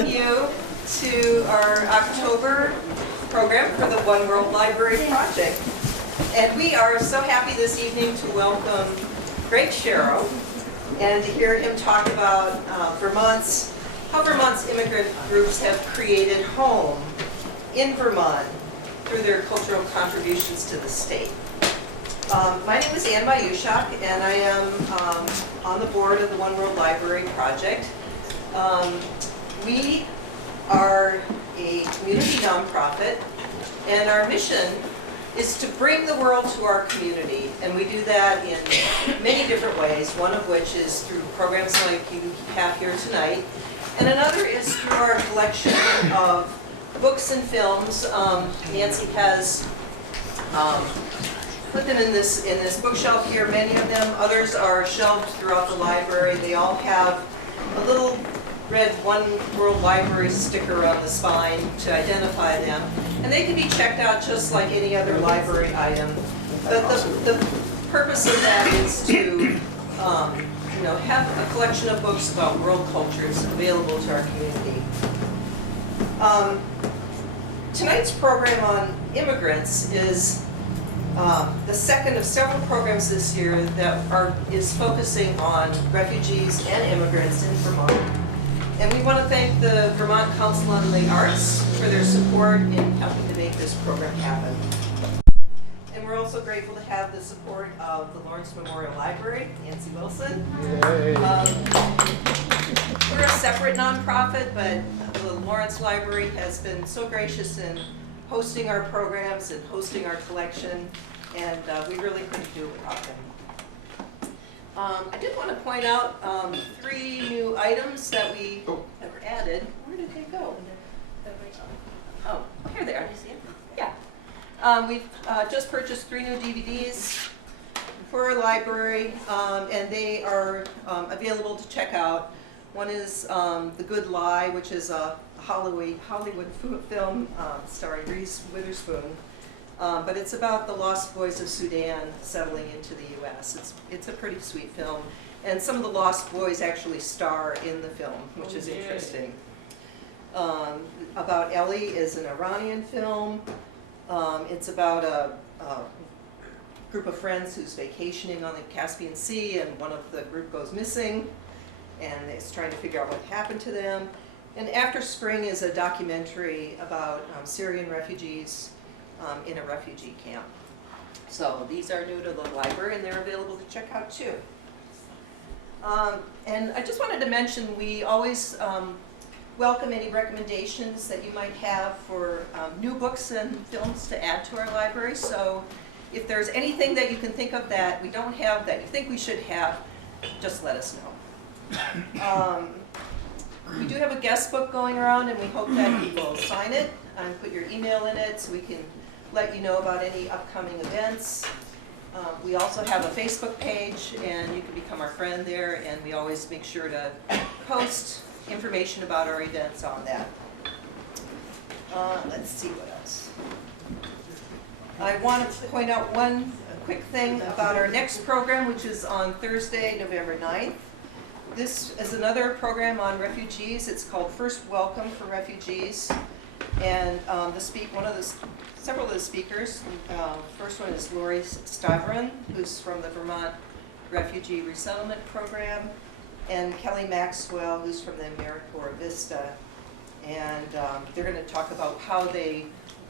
welcome you to our October program for the One World Library Project. And we are so happy this evening to welcome Greg Sharrow and to hear him talk about how Vermont's immigrant groups have created home in Vermont through their cultural contributions to the state. My name is Ann Mayushak, and I am on the board of the One World Library Project. We are a community nonprofit, and our mission is to bring the world to our community, and we do that in many different ways, one of which is through programs like you have here tonight, and another is through our collection of books and films. Nancy has put them in this bookshelf here, many of them. Others are shelved throughout the library. They all have a little red One World Library sticker on the spine to identify them. And they can be checked out just like any other library item. But the purpose of that is to have a collection of books about world cultures available to our community. Tonight's program on immigrants is the second of several programs this year that is focusing on refugees and immigrants in Vermont. And we want to thank the Vermont Council on the Arts for their support in helping to make this program happen. And we're also grateful to have the support of the Lawrence Memorial Library, Nancy Wilson. We're a separate nonprofit, but the Lawrence Library has been so gracious in hosting our programs and hosting our collection, and we really couldn't do it without them. I did want to point out 3 new items that we have added. Where did they go? Oh, here they are. Yeah. We've just purchased 3 new DVDs for our library, and they are available to check out. One is The Good Lie, which is a Hollywood film starring Reese Witherspoon. But it's about the lost boys of Sudan settling into the U.S. It's a pretty sweet film. And some of the lost boys actually star in the film, which is interesting. About Ellie is an Iranian film. It's about a group of friends who's vacationing on the Caspian Sea, and one of the group goes missing, and it's trying to figure out what happened to them. And After Spring is a documentary about Syrian refugees in a refugee camp. So these are new to the library, and they're available to check out too. And I just wanted to mention, we always welcome any recommendations that you might have for new books and films to add to our library. So if there's anything that you can think of that we don't have that you think we should have, just let us know. We do have a guest book going around, and we hope that you will sign it and put your email in it so we can let you know about any upcoming events. We also have a Facebook page, and you can become our friend there, and we always make sure to post information about our events on that. Let's see what else. I want to point out one quick thing about our next program, which is on Thursday, November 9th. This is another program on refugees. It's called First Welcome for Refugees. And several of the speakers, first one is Lori Stavron, who's from the Vermont Refugee Resettlement Program, and Kelly Maxwell, who's from the AmeriCorps Vista. And they're going to talk about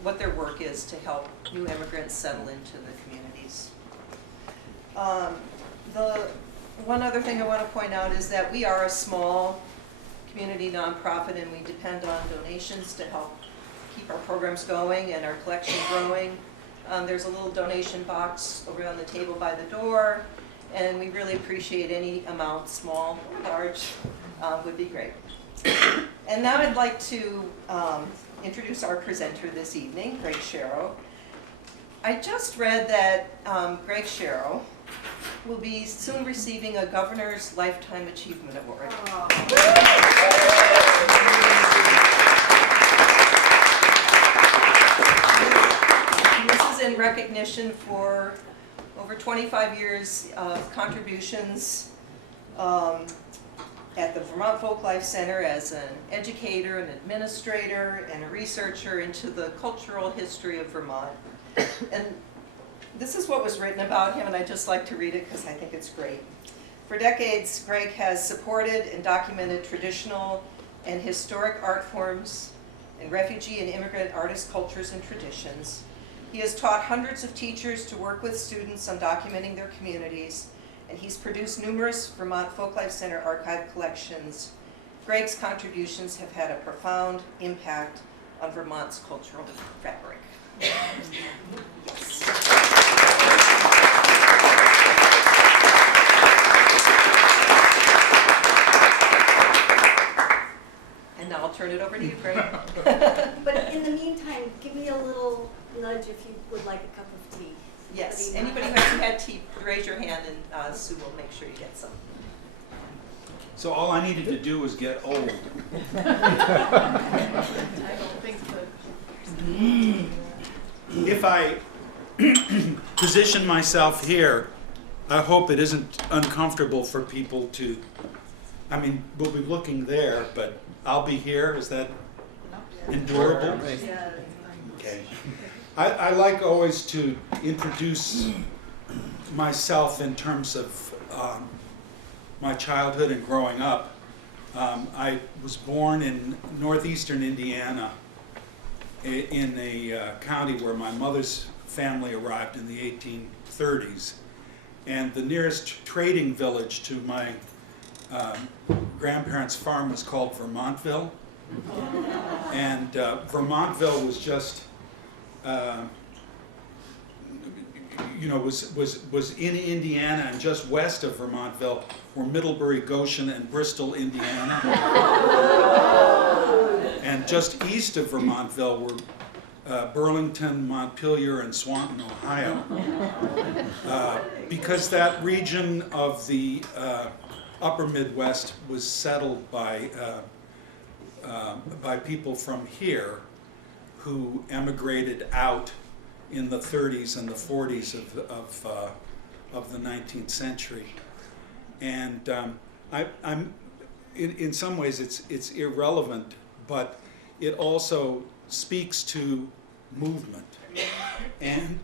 what their work is to help new immigrants settle into the communities. The one other thing I want to point out is that we are a small community nonprofit, and we depend on donations to help keep our programs going and our collection growing. There's a little donation box over on the table by the door, and we really appreciate any amount, small or large, would be great. And now I'd like to introduce our presenter this evening, Greg Sharrow. I just read that Greg Sharrow will be soon receiving a Governor's Lifetime Achievement Award. This is in recognition for over 25 years of contributions at the Vermont Folklife Center as an educator, an administrator, and a researcher into the cultural history of Vermont. And this is what was written about him, and I'd just like to read it because I think it's great. For decades, Greg has supported and documented traditional and historic art forms and refugee and immigrant artist cultures and traditions. He has taught hundreds of teachers to work with students on documenting their communities, and he's produced numerous Vermont Folklife Center archive collections. Greg's contributions have had a profound impact on Vermont's cultural fabric. Yes. And now I'll turn it over to you, Greg. But in the meantime, give me a little nudge if you would like a cup of tea. Yes, anybody who hasn't had tea, raise your hand and Sue will make sure you get some. So all I needed to do was get old. I don't think so. If I position myself here, I hope it isn't uncomfortable for people to, I mean, we'll be looking there, but I'll be here. Is that endurable? Yeah. Okay. I like always to introduce myself in terms of my childhood and growing up. I was born in northeastern Indiana in a county where my mother's family arrived in the 1830s. And the nearest trading village to my grandparents' farm was called Vermontville. And Vermontville was just was in Indiana, and just west of Vermontville were Middlebury, Goshen, and Bristol, Indiana. And just east of Vermontville were Burlington, Montpelier, and Swanton, Ohio. Because that region of the upper Midwest was settled by people from here who emigrated out in the 30s and the 40s of the 19th century. And I'm in some ways it's irrelevant, but it also speaks to movement. And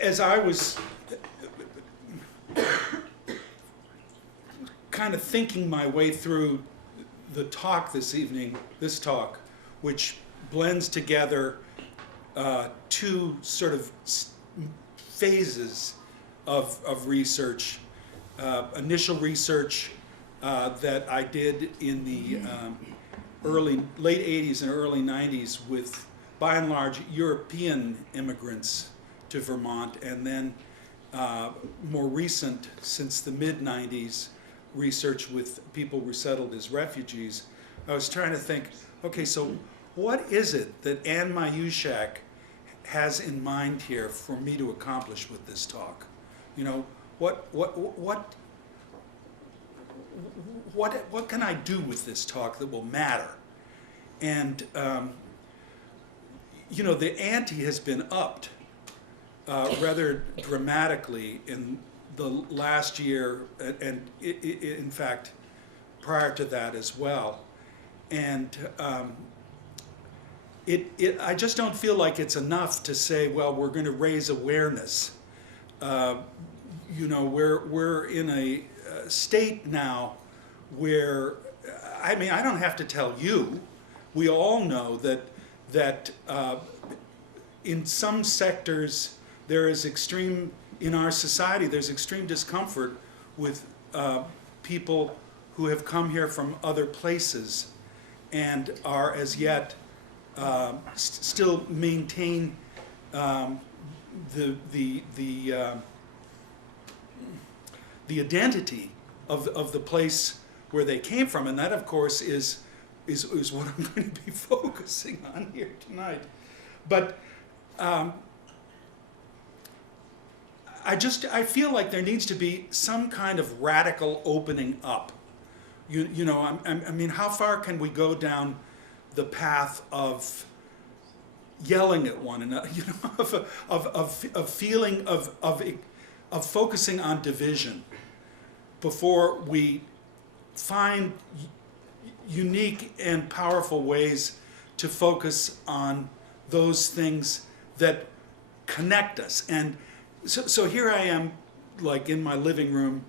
as I was kind of thinking my way through the talk this evening, this talk, which blends together two sort of phases of research. Initial research that I did in the late 80s and early 90s with, by and large, European immigrants to Vermont, and then more recent, since the mid-90s, research with people resettled as refugees. I was trying to think, okay, so what is it that Anne Mayushak has in mind here for me to accomplish with this talk? You know, what can I do with this talk that will matter? And you know, the ante has been upped rather dramatically in the last year, and in fact, prior to that as well. And I just don't feel like it's enough to say, well, we're going to raise awareness. You know, we're in a state now where, I mean, I don't have to tell you, we all know that in some sectors there is in our society, there's extreme discomfort with people who have come here from other places and are as yet still maintain the identity of the place where they came from, and that, of course, is what I'm going to be focusing on here tonight. But I feel like there needs to be some kind of radical opening up. You know, I mean, how far can we go down the path of yelling at one another? You know, of feeling of focusing on division. before we find unique and powerful ways to focus on those things that connect us. And so here I am, like in my living room,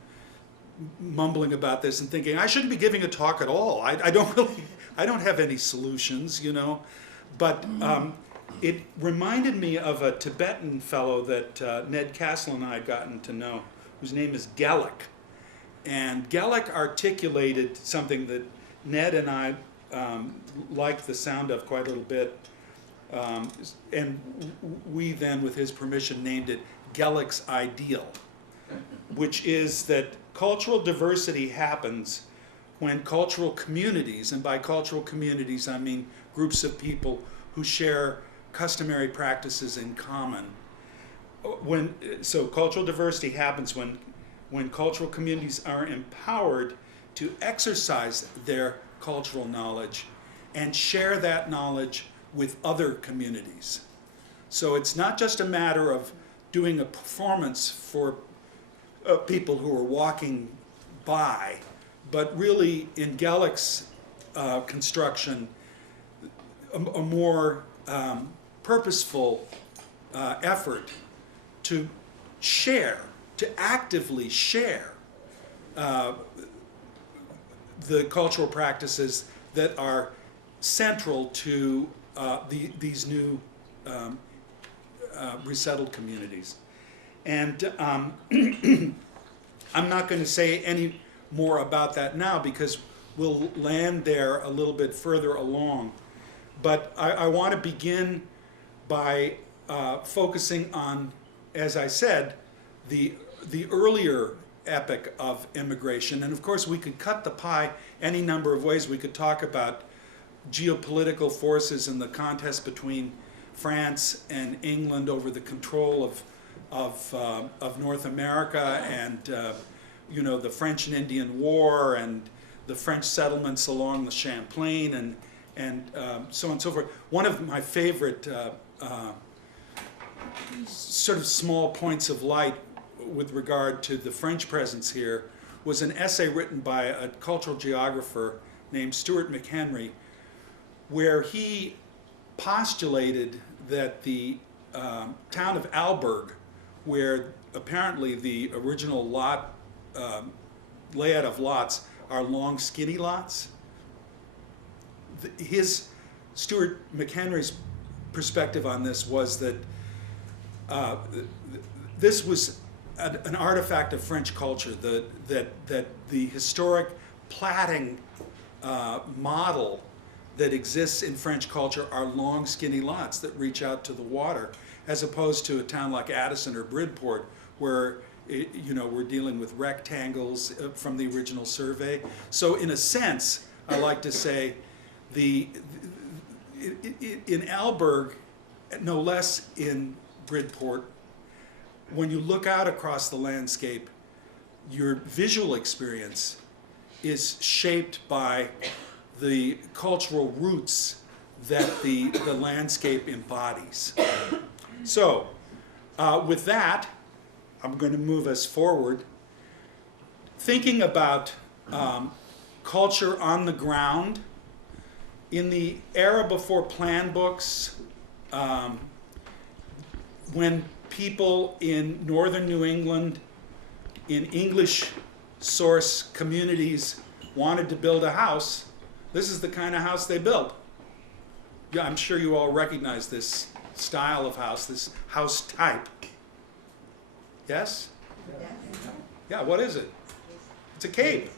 mumbling about this and thinking I shouldn't be giving a talk at all. I don't have any solutions, you know. But it reminded me of a Tibetan fellow that Ned Castle and I had gotten to know, whose name is Gelik. And Gelik articulated something that Ned and I liked the sound of quite a little bit. And we then, with his permission, named it Gelik's Ideal, which is that cultural diversity happens when cultural communities, and by cultural communities I mean groups of people who share customary practices in common. So cultural diversity happens when cultural communities are empowered to exercise their cultural knowledge and share that knowledge with other communities. So it's not just a matter of doing a performance for people who are walking by, but really in Gelik's construction, a more purposeful effort to share, to actively share the cultural practices that are central to these new resettled communities. And I'm not going to say any more about that now because we'll land there a little bit further along. But I want to begin by focusing on, as I said, the earlier epoch of immigration. And of course we could cut the pie any number of ways. We could talk about geopolitical forces and the contest between France and England over the control of North America, and you know, the French and Indian War and the French settlements along the Champlain and so on and so forth. One of my favorite sort of small points of light with regard to the French presence here was an essay written by a cultural geographer named Stuart McHenry, where he postulated that the town of Alberg, where apparently the original lot layout of lots are long, skinny lots. Stuart McHenry's perspective on this was that this was an artifact of French culture, that the historic platting model that exists in French culture are long, skinny lots that reach out to the water, as opposed to a town like Addison or Bridport, where you know, we're dealing with rectangles from the original survey. So in a sense, I like to say, in Alberg, no less in Bridport, when you look out across the landscape, your visual experience is shaped by the cultural roots that the landscape embodies. So, with that, I'm going to move us forward. Thinking about culture on the ground, in the era before plan books, when people in northern New England, in English source communities, wanted to build a house, this is the kind of house they built. Yeah, I'm sure you all recognize this style of house, this house type. Yes? Yeah, what is it? It's a cave.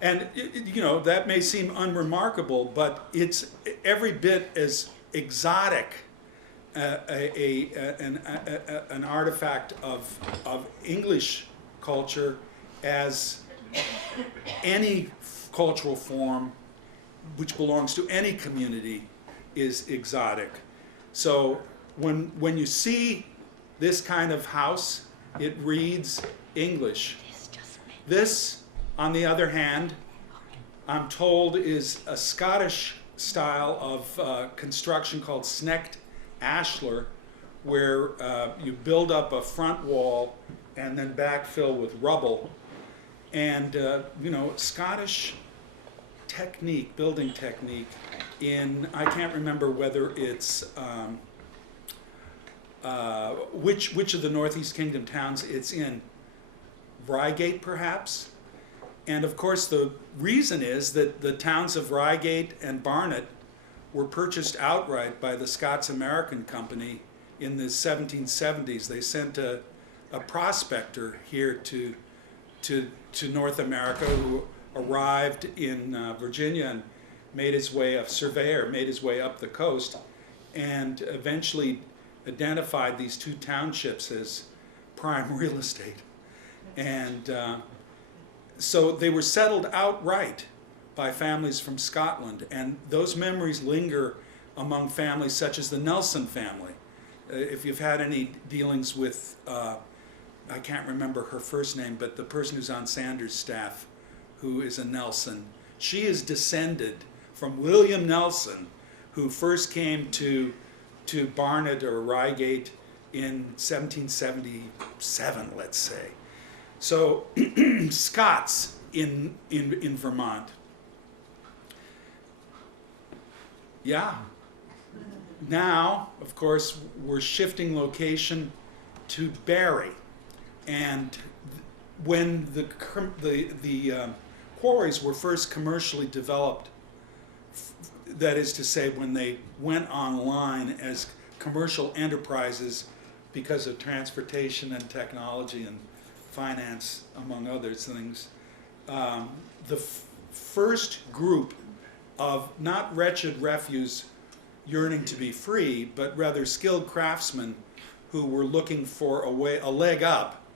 And you know, that may seem unremarkable, but it's every bit as exotic an artifact of English culture as any cultural form which belongs to any community is exotic. So when you see this kind of house, it reads English. This, on the other hand, I'm told is a Scottish style of construction called snecht ashlar, where you build up a front wall and then backfill with rubble. And, you know, Scottish technique, building technique in, I can't remember whether it's, which of the Northeast Kingdom towns it's in, Reigate perhaps. And of course the reason is that the towns of Reigate and Barnet were purchased outright by the Scots-American Company in the 1770s. They sent a prospector here to North America who arrived in Virginia and made his way, a surveyor made his way up the coast and eventually identified these two townships as prime real estate. And so they were settled outright by families from Scotland, and those memories linger among families such as the Nelson family. If you've had any dealings with, I can't remember her first name, but the person who's on Sanders' staff, who is a Nelson, she is descended from William Nelson, who first came to Barnet or Reigate in 1777, let's say. So Scots in Vermont. Yeah. Now, of course, we're shifting location to Barrie, and when the quarries were first commercially developed, that is to say, when they went online as commercial enterprises because of transportation and technology and finance, among other things, the first group of not wretched refuse yearning to be free, but rather skilled craftsmen who were looking for a leg up,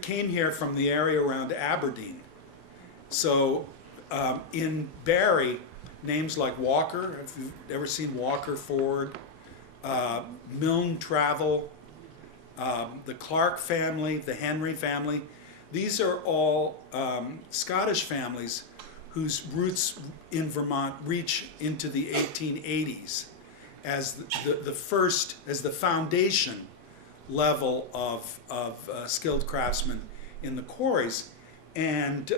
came here from the area around Aberdeen. So in Barrie, names like Walker, if you've ever seen Walker Ford, Milne Travel, the Clark family, the Henry family, these are all Scottish families whose roots in Vermont reach into the 1880s as the foundation level of skilled craftsmen in the quarries. And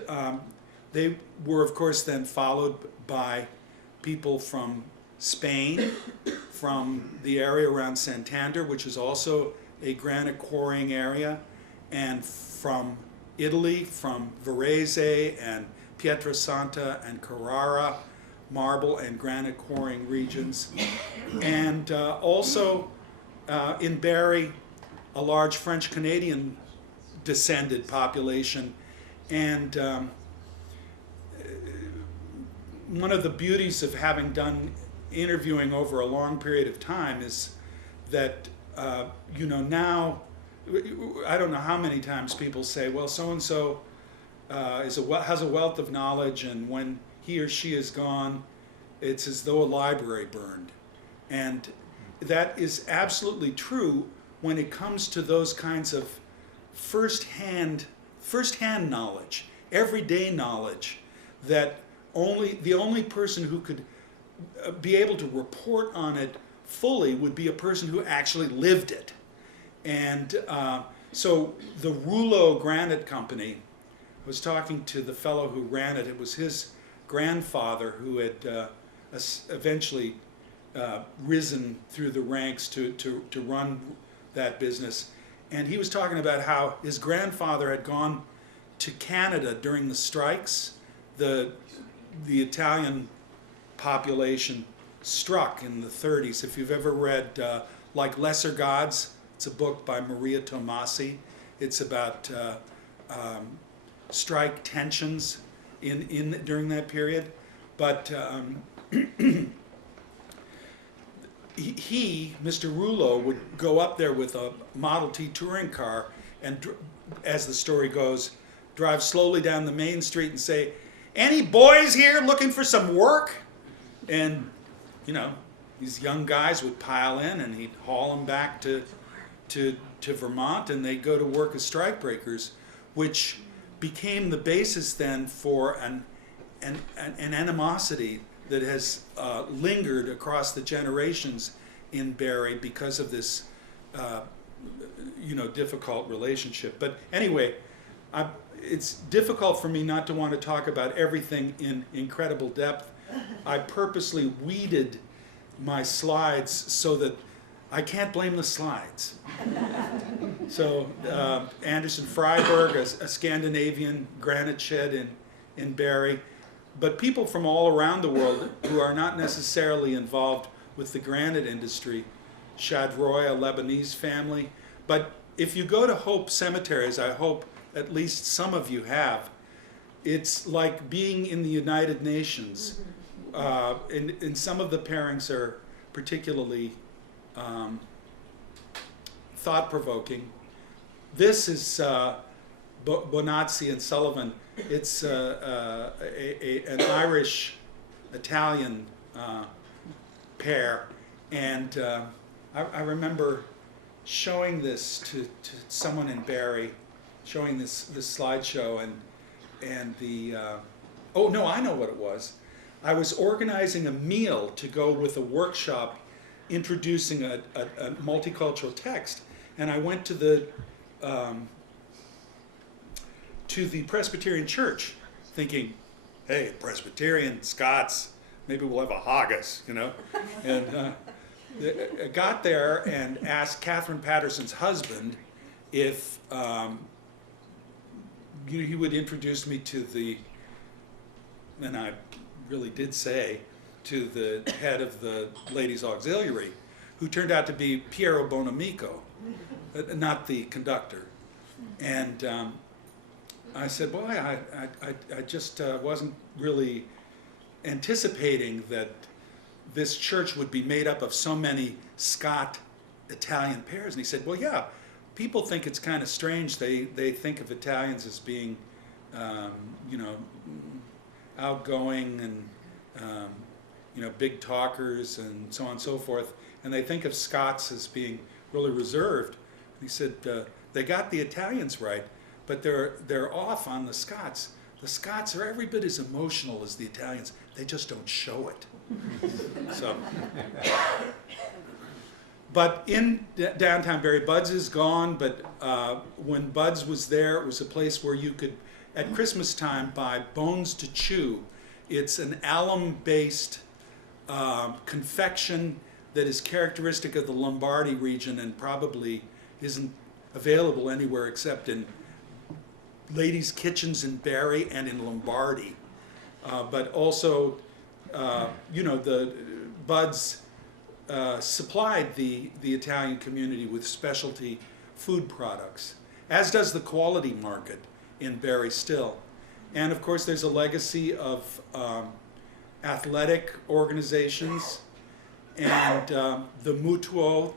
they were, of course, then followed by people from Spain, from the area around Santander, which is also a granite quarrying area, and from Italy, from Varese and Pietrasanta and Carrara, marble and granite quarrying regions. And also in Barrie, a large French-Canadian descended population. And one of the beauties of having done interviewing over a long period of time is that, you know, now, I don't know how many times people say, well, so-and-so has a wealth of knowledge, and when he or she is gone, it's as though a library burned. And that is absolutely true when it comes to those kinds of first-hand knowledge, everyday knowledge, that the only person who could be able to report on it fully would be a person who actually lived it. And so the Rouleau Granite Company, I was talking to the fellow who ran it. It was his grandfather who had eventually risen through the ranks to run that business. And he was talking about how his grandfather had gone to Canada during the strikes. The Italian population struck in the 30s. If you've ever read Like Lesser Gods, it's a book by Maria Tomasi. It's about strike tensions during that period. But he, Mr. Rouleau, would go up there with a Model T touring car and, as the story goes, drive slowly down the main street and say, "Any boys here looking for some work?" And, you know, these young guys would pile in, and he'd haul them back to Vermont, and they'd go to work as strikebreakers, which became the basis then for an animosity that has lingered across the generations in Barrie because of this, you know, difficult relationship. But anyway, it's difficult for me not to want to talk about everything in incredible depth. I purposely weeded my slides so that I can't blame the slides. So Anderson Freiberg, a Scandinavian granite shed in Barrie, but people from all around the world who are not necessarily involved with the granite industry. Shadroy, a Lebanese family. But if you go to Hope cemeteries, I hope at least some of you have, it's like being in the United Nations. And some of the pairings are particularly thought-provoking. This is Bonazzi and Sullivan. It's an Irish-Italian pair, and I remember showing this to someone in Barrie, showing this slideshow, and the oh no, I know what it was. I was organizing a meal to go with a workshop introducing a multicultural text, and I went to the Presbyterian church, thinking, hey, Presbyterian, Scots, maybe we'll have a haggis, you know. And I got there and asked Catherine Patterson's husband if he would introduce me to the, and I really did say, to the head of the Ladies Auxiliary, who turned out to be Piero Bonamico, not the conductor. And I said, boy, I just wasn't really anticipating that this church would be made up of so many Scot-Italian pairs. And he said, well, yeah, people think it's kind of strange. They think of Italians as being, you know, outgoing and, you know, big talkers and so on and so forth. And they think of Scots as being really reserved. And he said, they got the Italians right, but they're off on the Scots. The Scots are every bit as emotional as the Italians. They just don't show it. So, but in downtown Barrie, Bud's is gone, but when Bud's was there, it was a place where you could, at Christmas time, buy Bones to Chew. It's an alum-based confection that is characteristic of the Lombardy region and probably isn't available anywhere except in ladies' kitchens in Barrie and in Lombardy. But also, you know, the Bud's supplied the Italian community with specialty food products, as does the quality market in Barrie still. And of course, there's a legacy of athletic organizations and the Mutuo,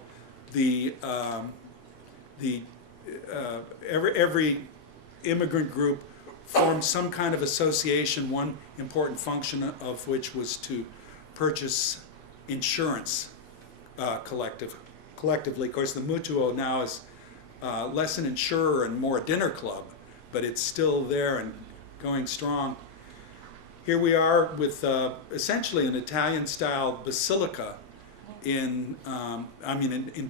every immigrant group formed some kind of association, one important function of which was to purchase insurance collectively. Of course, the Mutuo now is less an insurer and more a dinner club, but it's still there and going strong. Here we are with essentially an Italian-style basilica in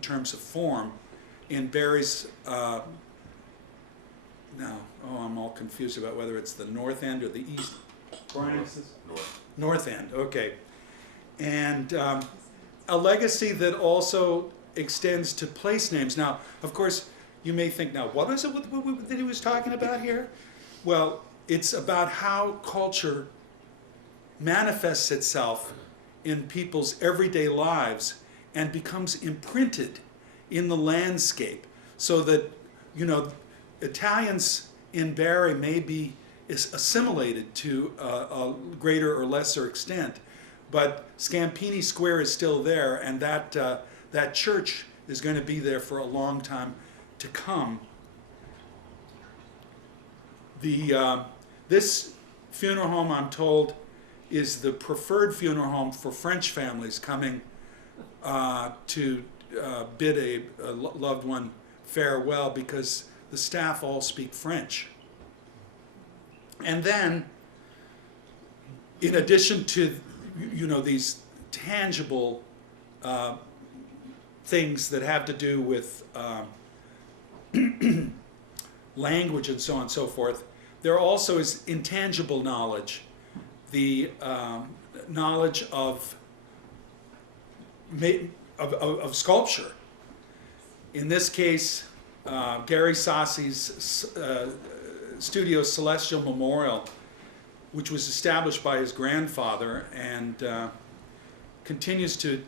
terms of form, in Barrie's, now, oh, I'm all confused about whether it's the north end or the east. Brian, is this? North end, okay. And a legacy that also extends to place names. Now, of course, you may think, now, what is it that he was talking about here? Well, it's about how culture manifests itself in people's everyday lives and becomes imprinted in the landscape, so that, you know, Italians in Barrie may be assimilated to a greater or lesser extent, but Scampini Square is still there, and that church is going to be there for a long time to come. This funeral home, I'm told, is the preferred funeral home for French families coming to bid a loved one farewell, because the staff all speak French. And then, in addition to, you know, these tangible things that have to do with language and so on and so forth, there also is intangible knowledge, the knowledge of sculpture. In this case, Gary Sassi's studio Celestial Memorial, which was established by his grandfather and continues to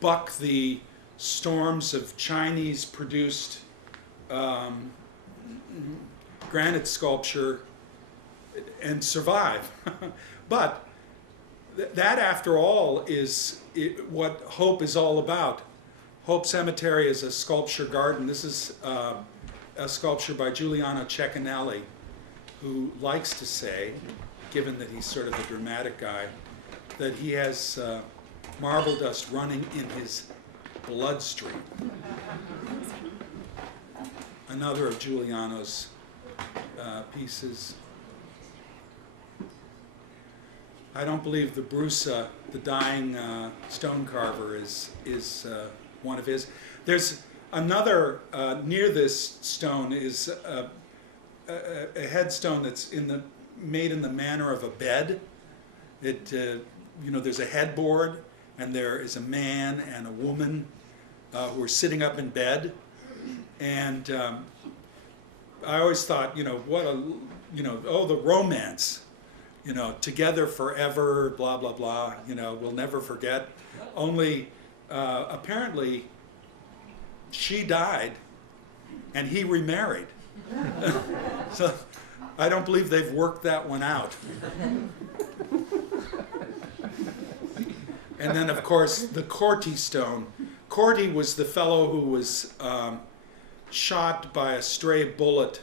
buck the storms of Chinese-produced granite sculpture and survive. But that, after all, is what Hope is all about. Hope Cemetery is a sculpture garden. This is a sculpture by Giuliano Cecchinelli, who likes to say, given that he's sort of a dramatic guy, that he has marble dust running in his bloodstream. Another of Giuliano's pieces. I don't believe the Brusa, the dying stone carver, is one of his. There's another near this stone is a headstone that's made in the manner of a bed. There's a headboard, and there is a man and a woman who are sitting up in bed. And I always thought, the romance, together forever, blah, blah, blah, we'll never forget. Only, apparently, she died, and he remarried. So I don't believe they've worked that one out. And then, of course, the Corti stone. Corti was the fellow who was shot by a stray bullet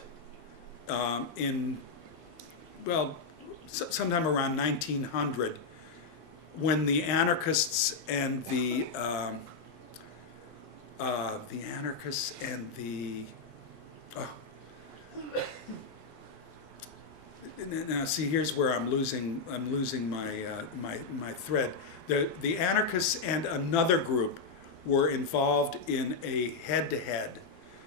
sometime around 1900, when the anarchists and now see, here's where I'm losing my thread. The anarchists and another group were involved in a head-to-head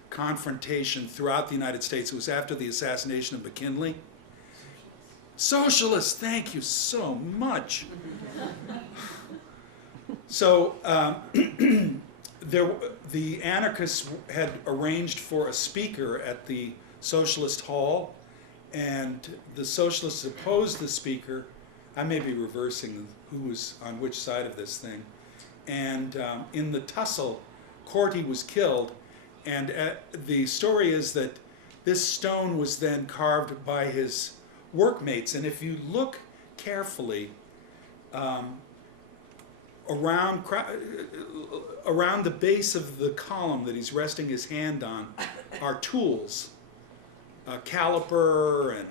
confrontation throughout the United States. It was after the assassination of McKinley. Socialists, thank you so much. So the anarchists had arranged for a speaker at the Socialist Hall, and the socialists opposed the speaker. I may be reversing who was on which side of this thing. And in the tussle, Corti was killed, and the story is that this stone was then carved by his workmates. And if you look carefully, around the base of the column that he's resting his hand on are tools, a caliper and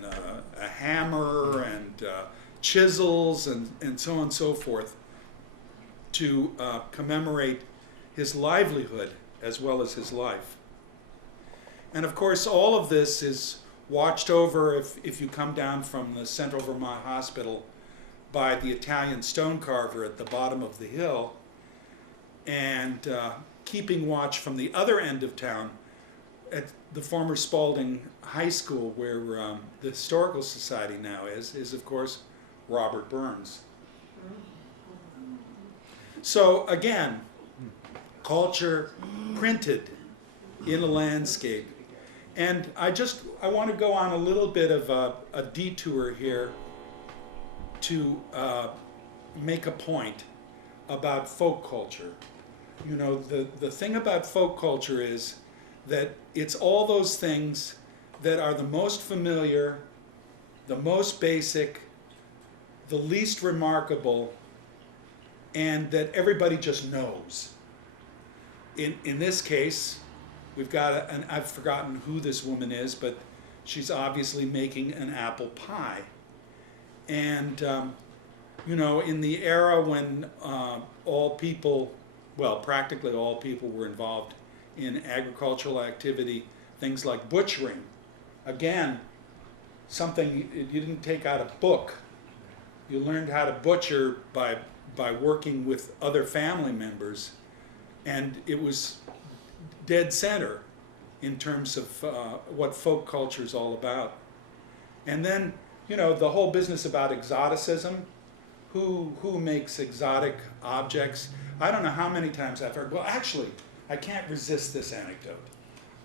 a hammer and chisels and so on and so forth, to commemorate his livelihood as well as his life. And of course, all of this is watched over, if you come down from the Central Vermont Hospital, by the Italian stone carver at the bottom of the hill, and keeping watch from the other end of town at the former Spalding High School, where the Historical Society now is of course Robert Burns. So again, culture printed in a landscape. And I want to go on a little bit of a detour here to make a point about folk culture. The thing about folk culture is that it's all those things that are the most familiar, the most basic, the least remarkable, and that everybody just knows. In this case, we've got I've forgotten who this woman is, but she's obviously making an apple pie. And, in the era when practically all people were involved in agricultural activity, things like butchering, again, something you didn't take out a book. You learned how to butcher by working with other family members, and it was dead center in terms of what folk culture is all about. And then, you know, the whole business about exoticism, who makes exotic objects. I don't know how many times I've heard, well, actually, I can't resist this anecdote.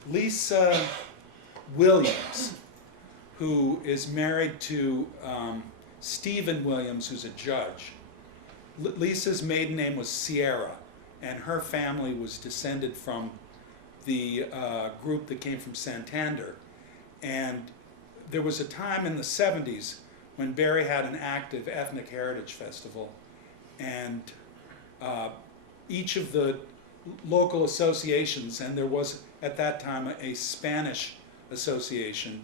Lisa Williams, who is married to Stephen Williams, who's a judge. Lisa's maiden name was Sierra, and her family was descended from the group that came from Santander. And there was a time in the 70s when Barrie had an active ethnic heritage festival, and each of the local associations, and there was at that time a Spanish association,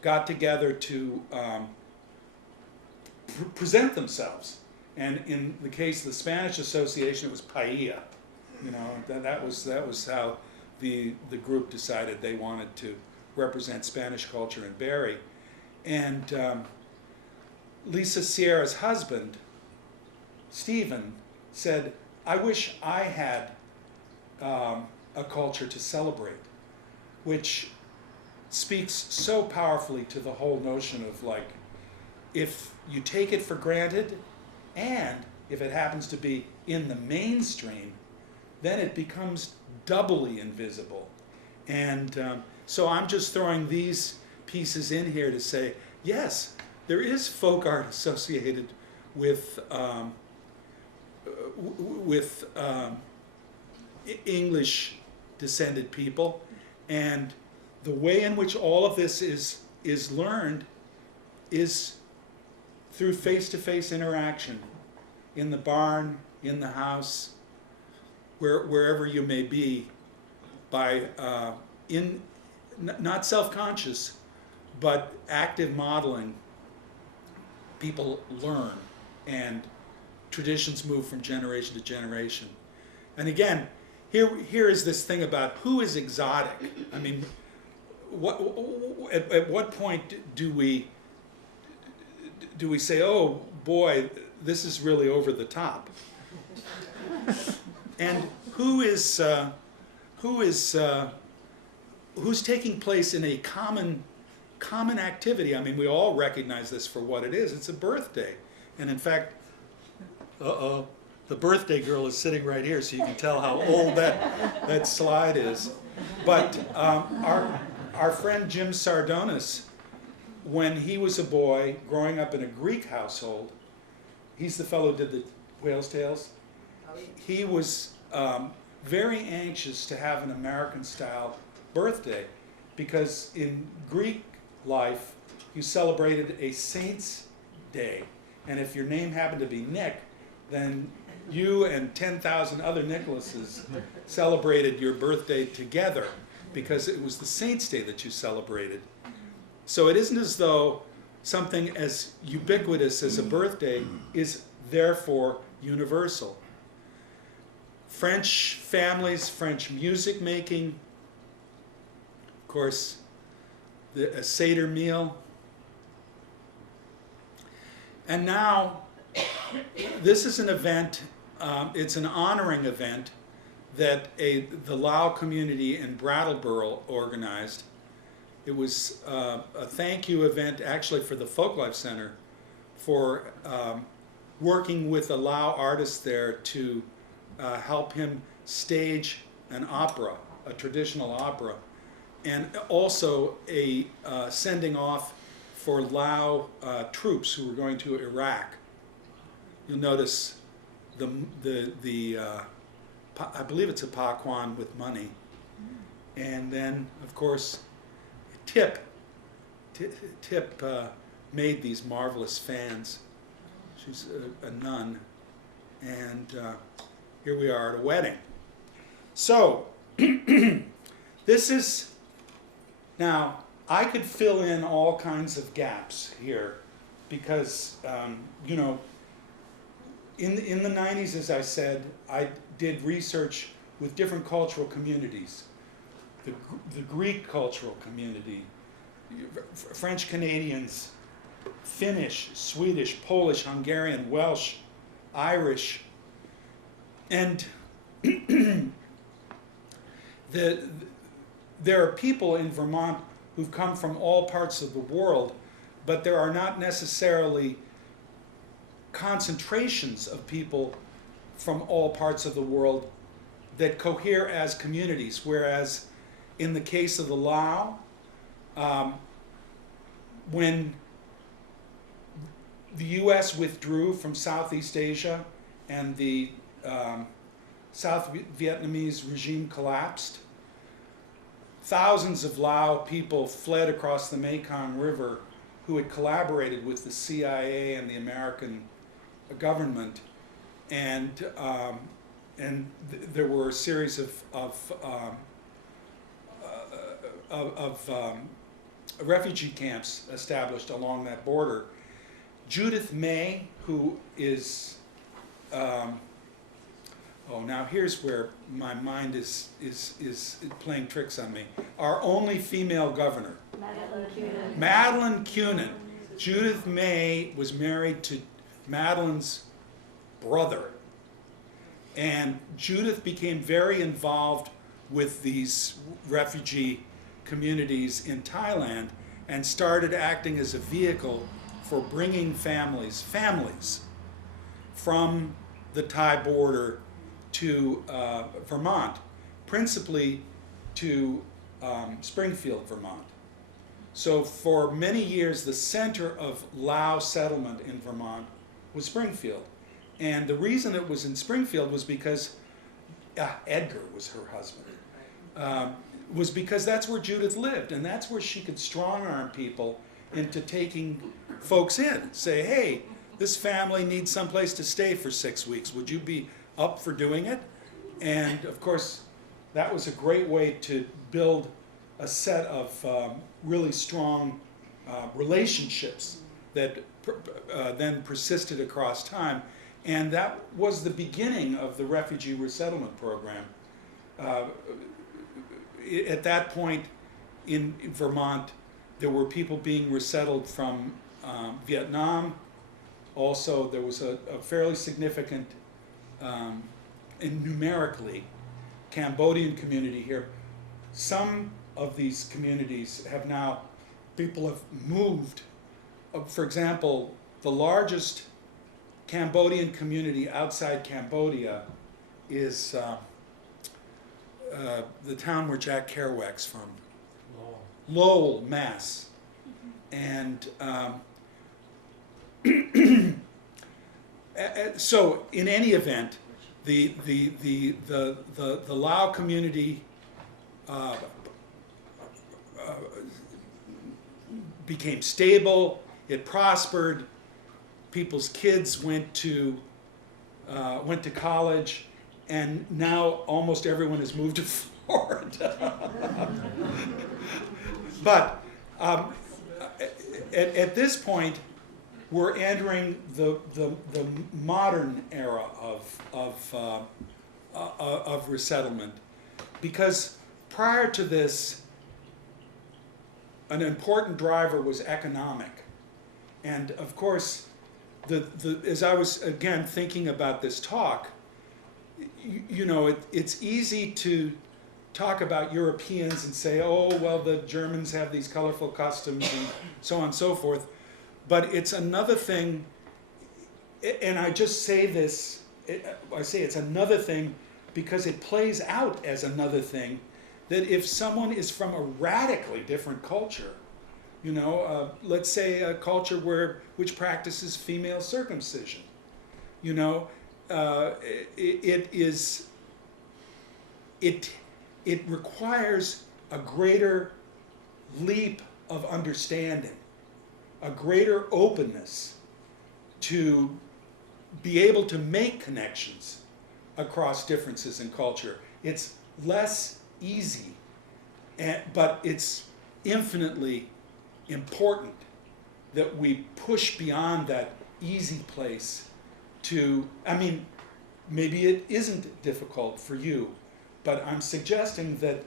got together to present themselves. And in the case of the Spanish association, it was paella. You know, that was how the group decided they wanted to represent Spanish culture in Barrie. And Lisa Sierra's husband, Stephen, said, I wish I had a culture to celebrate, which speaks so powerfully to the whole notion of, like, if you take it for granted, and if it happens to be in the mainstream, then it becomes doubly invisible. And so I'm just throwing these pieces in here to say, yes, there is folk art associated with English descended people, and the way in which all of this is learned is through face-to-face interaction in the barn, in the house, wherever you may be, by not self-conscious, but active modeling. People learn, and traditions move from generation to generation. And again, here is this thing about who is exotic. I mean, at what point do we say, oh boy, this is really over the top? And who's taking place in a common activity? I mean, we all recognize this for what it is. It's a birthday. And in fact, the birthday girl is sitting right here, so you can tell how old that slide is. But our friend Jim Sardonis, when he was a boy growing up in a Greek household, he's the fellow who did the Whale's Tales. He was very anxious to have an American-style birthday, because in Greek life, you celebrated a saint's day. And if your name happened to be Nick, then you and 10,000 other Nicholases celebrated your birthday together, because it was the saint's day that you celebrated. So it isn't as though something as ubiquitous as a birthday is therefore universal. French families, French music making, of course, a Seder meal. And now, this is an event, it's an honoring event that the Lao community in Brattleboro organized. It was a thank you event actually for the Folklife Center for working with a Lao artist there to help him stage an opera, a traditional opera, and also a sending off for Lao troops who were going to Iraq. You'll notice I believe it's a paquan with money. And then, of course, Tip made these marvelous fans. She's a nun. And here we are at a wedding. So, this is, now, I could fill in all kinds of gaps here because, you know, in the 90s, as I said, I did research with different cultural communities. The Greek cultural community, French Canadians, Finnish, Swedish, Polish, Hungarian, Welsh, Irish, and there are people in Vermont who've come from all parts of the world, but there are not necessarily concentrations of people from all parts of the world that cohere as communities, whereas in the case of the Lao, when the US withdrew from Southeast Asia and the South Vietnamese regime collapsed, thousands of Lao people fled across the Mekong River who had collaborated with the CIA and the American government, and there were a series of refugee camps established along that border. Judith May, who is now here's where my mind is playing tricks on me. Our only female governor, Madeline Kunin. Judith May was married to Madeline's brother, and Judith became very involved with these refugee communities in Thailand and started acting as a vehicle for bringing families from the Thai border to Vermont, principally to Springfield, Vermont. So for many years, the center of Lao settlement in Vermont was Springfield. And the reason it was in Springfield was because Edgar was her husband. Was because that's where Judith lived, and that's where she could strong-arm people into taking folks in. Say, hey, this family needs someplace to stay for 6 weeks. Would you be up for doing it? And of course, that was a great way to build a set of really strong relationships that then persisted across time. And that was the beginning of the refugee resettlement program. At that point in Vermont, there were people being resettled from Vietnam. Also, there was a fairly significant, and numerically, Cambodian community here. Some of these communities have now, people have moved. For example, the largest Cambodian community outside Cambodia is the town where Jack Kerouac's from, Lowell, Mass. And so, in any event, the Lao community became stable. It prospered. People's kids went to college, and now almost everyone has moved to Florida. But at this point, we're entering the modern era of resettlement, because prior to this, an important driver was economic, and of course, as I was again thinking about this talk, you know, it's easy to talk about Europeans and say, oh, well, the Germans have these colorful customs and so on and so forth. But it's another thing, and I just say this, I say it's another thing because it plays out as another thing, that if someone is from a radically different culture, you know, let's say a culture which practices female circumcision, you know, it requires a greater leap of understanding, a greater openness to be able to make connections across differences in culture. It's less easy, but it's infinitely important that we push beyond that easy place to, I mean, maybe it isn't difficult for you, but I'm suggesting that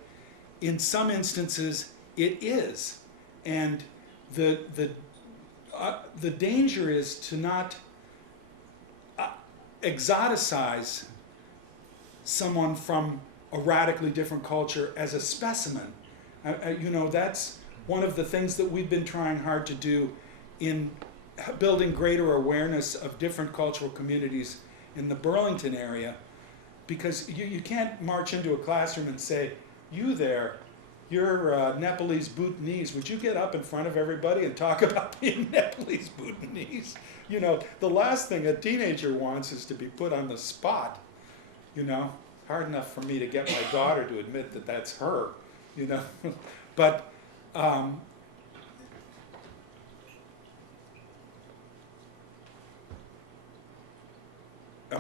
in some instances it is. And the danger is to not exoticize someone from a radically different culture as a specimen, You know, that's one of the things that we've been trying hard to do in building greater awareness of different cultural communities in the Burlington area, because you can't march into a classroom and say, you there, you're Nepalese Bhutanese, would you get up in front of everybody and talk about being Nepalese Bhutanese? You know, the last thing a teenager wants is to be put on the spot, you know. Hard enough for me to get my daughter to admit that that's her, you know. But I'm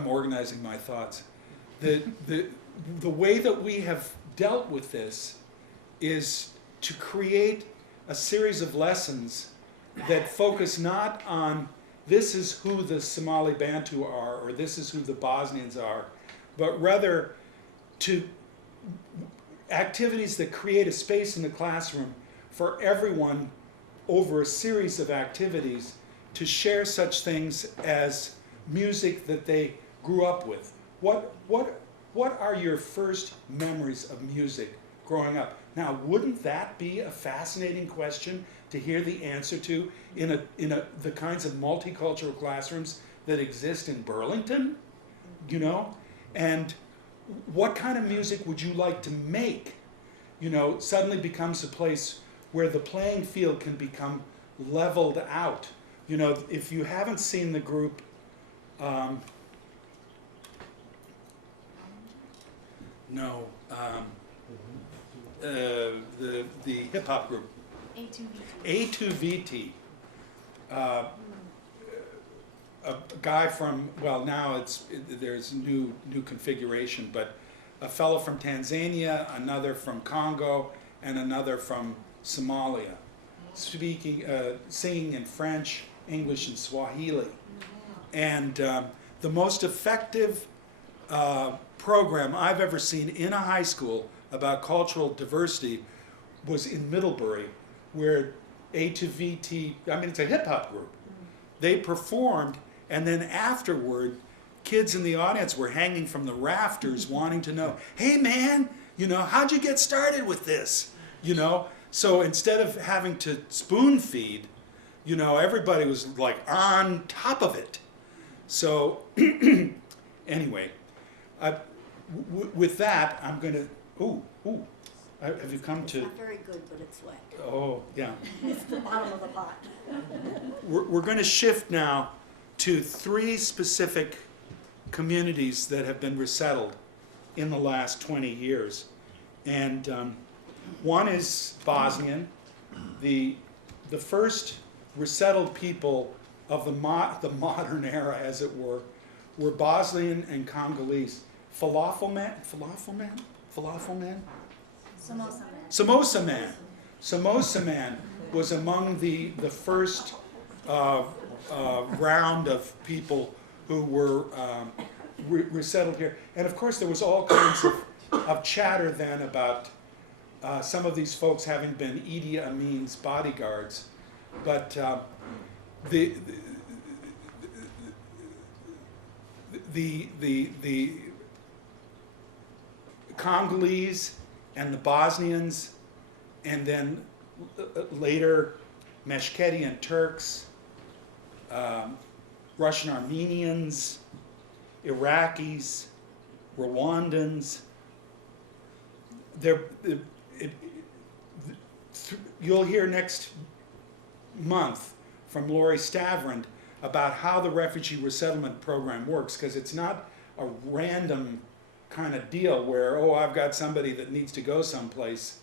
organizing my thoughts. The way that we have dealt with this is to create a series of lessons that focus not on this is who the Somali Bantu are or this is who the Bosnians are, but rather to activities that create a space in the classroom for everyone over a series of activities to share such things as music that they grew up with. What are your first memories of music growing up? Now, wouldn't that be a fascinating question to hear the answer to in the kinds of multicultural classrooms that exist in Burlington? You know, and what kind of music would you like to make? You know, suddenly becomes a place where the playing field can become leveled out. You know, if you haven't seen the group, the hip hop group, A2VT. A guy from, well, now there's new configuration, but a fellow from Tanzania, another from Congo, and another from Somalia, singing in French, English, and Swahili. And the most effective program I've ever seen in a high school about cultural diversity was in Middlebury, where A2VT, I mean, it's a hip hop group. They performed, and then afterward, kids in the audience were hanging from the rafters wanting to know, hey man, you know, how'd you get started with this? You know, so instead of having to spoon feed, you know, everybody was like on top of it. So anyway, with that, I'm going to, have you come It's to? not very good, but it's wet. Oh, yeah. It's the bottom of the pot. We're going to shift now to 3 specific communities that have been resettled in the last 20 years. And one is Bosnian. The first resettled people of the modern era, as it were Bosnian and Congolese. Falafel man? Samosa man. Samosa man was among the first round of people who were resettled here. And of course there was all kinds of chatter then about some of these folks having been Idi Amin's bodyguards. But the Congolese and the Bosnians, and then later Meskhetian Turks, Russian Armenians, Iraqis, Rwandans. You'll hear next month from Lori Stavrind about how the refugee resettlement program works, because it's not a random kind of deal where, oh, I've got somebody that needs to go someplace.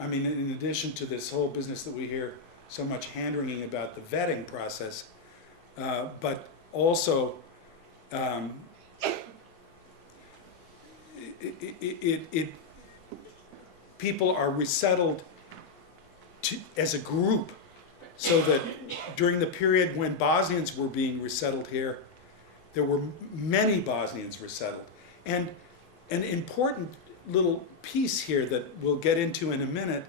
I mean, in addition to this whole business that we hear so much hand-wringing about the vetting process, but also people are resettled as a group, so that during the period when Bosnians were being resettled here, there were many Bosnians resettled. And an important little piece here that we'll get into in a minute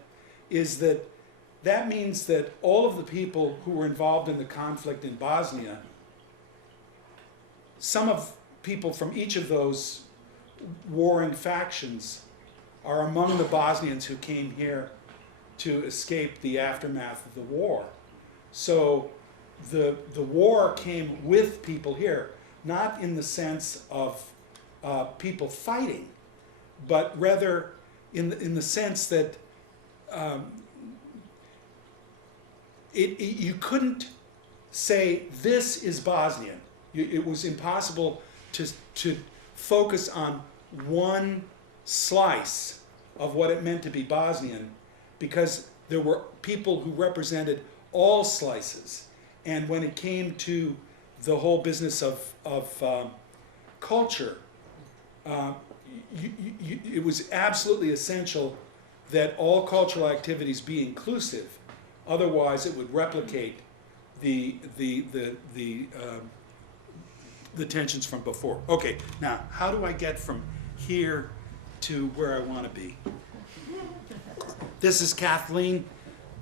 is that means that all of the people who were involved in the conflict in Bosnia, some of people from each of those warring factions are among the Bosnians who came here to escape the aftermath of the war. So the war came with people here, not in the sense of people fighting, but rather in the sense that you couldn't say this is Bosnian. It was impossible to focus on one slice of what it meant to be Bosnian, because there were people who represented all slices. And when it came to the whole business of culture, it was absolutely essential that all cultural activities be inclusive. Otherwise, it would replicate the tensions from before. Okay, now how do I get from here to where I want to be? This is Kathleen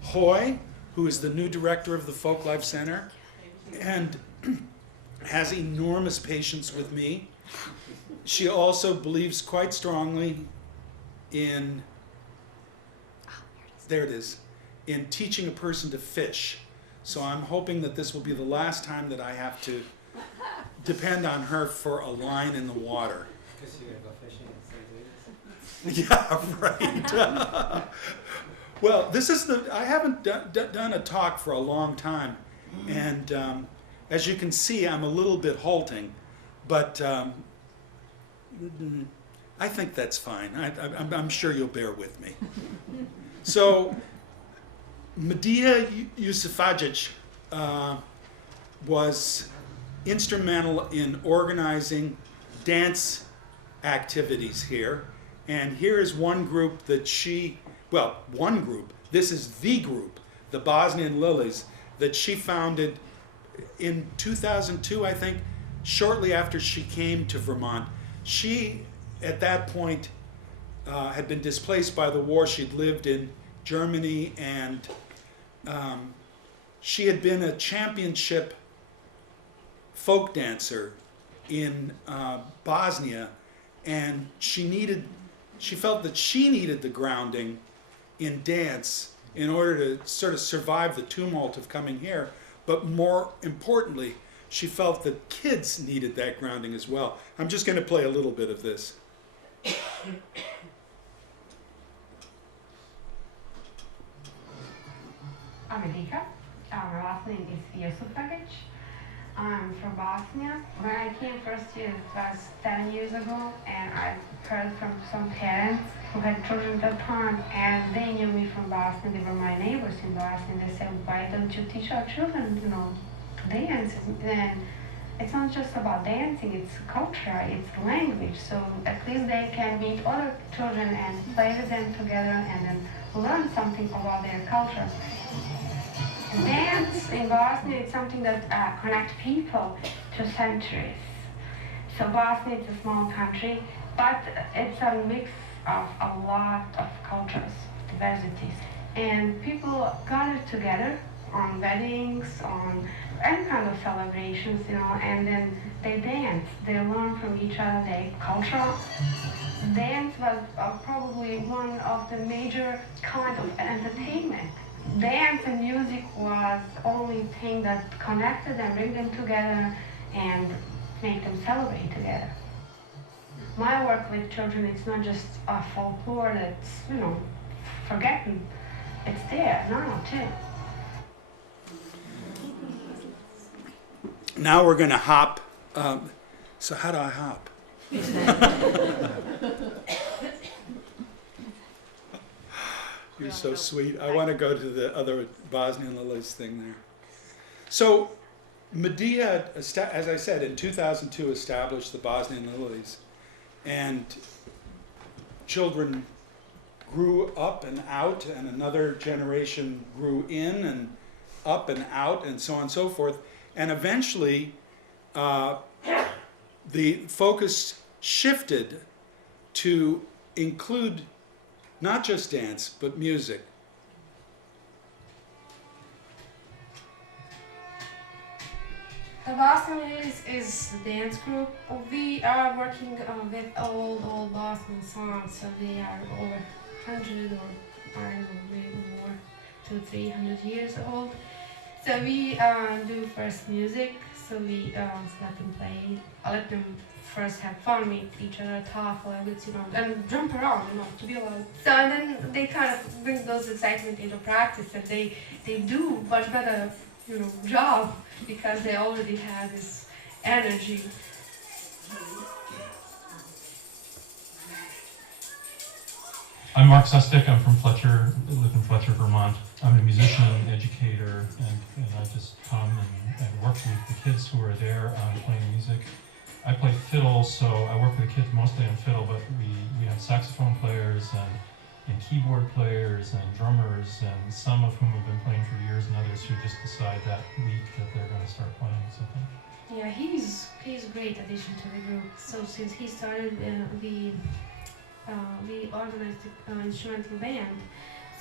Hoy, who is the new director of the Folklife Center, and has enormous patience with me. She also believes quite strongly in, there it is, in teaching a person to fish. So I'm hoping that this will be the last time that I have to depend on her for a line in the water. Because you're going to go fishing in St. Louis. Yeah, right. Well, this is I haven't done a talk for a long time, and as you can see, I'm a little bit halting, but I think that's fine. I'm sure you'll bear with me. So, Medea Yusufagic was instrumental in organizing dance activities here, and here is one group that one group, this is the group, the Bosnian Lilies, that she founded in 2002, I think, shortly after she came to Vermont. She, at that point, had been displaced by the war. She'd lived in Germany, and she had been a championship folk dancer in Bosnia, and she felt that she needed the grounding in dance in order to sort of survive the tumult of coming here. But more importantly, she felt that kids needed that grounding as well. I'm just going to play a little bit of this. I'm Erika. My last name is Yusufagic. I'm from Bosnia. When I came first year, it was 10 years ago, and I heard from some parents who had children at that time, and they knew me from Bosnia. They were my neighbors in Bosnia. They said, why don't you teach our children, to dance? And it's not just about dancing, it's culture, it's language. So at least they can meet other children and play with them together and then learn something about their culture. Dance in Bosnia is something that connects people to centuries. So Bosnia is a small country, but it's a mix of a lot of cultures, diversities. And people gather together on weddings, on any kind of celebrations, and then they dance. They learn from each other their culture. Dance was probably one of the major kind of entertainment. Dance and music was the only thing that connected and bring them together and make them celebrate together. My work with children, it's not just a folklore that's, forgotten. It's there now too. Now we're going to hop. So how do I hop? You're so sweet. I want to go to the other Bosnian Lilies thing there. So Medea, as I said, in 2002 established the Bosnian Lilies, and children grew up and out, and another generation grew in and up and out, and so on and so forth. And eventually, the focus shifted to include not just dance, but music. The Boston Lilies is a dance group. We are working with old Boston songs, so they are over 100 or I don't know, maybe more, 200-300 years old. So we do first music. So we let them play. I let them first have fun, make each other talk a little bit, and jump around, to be allowed. So and then they kind of bring those excitement into practice, and they do much better, job because they already have this energy. I'm Mark Sustic. I'm from Fletcher, live in Fletcher, Vermont. I'm a musician, educator, and I just come and work with the kids who are there playing music. I play fiddle, so I work with the kids mostly on fiddle, but we have saxophone players and keyboard players and drummers, and some of whom have been playing for years and others who just decide that week that they're going to start playing something. Yeah, he's a great addition to the group. So since he started, we organized an instrumental band,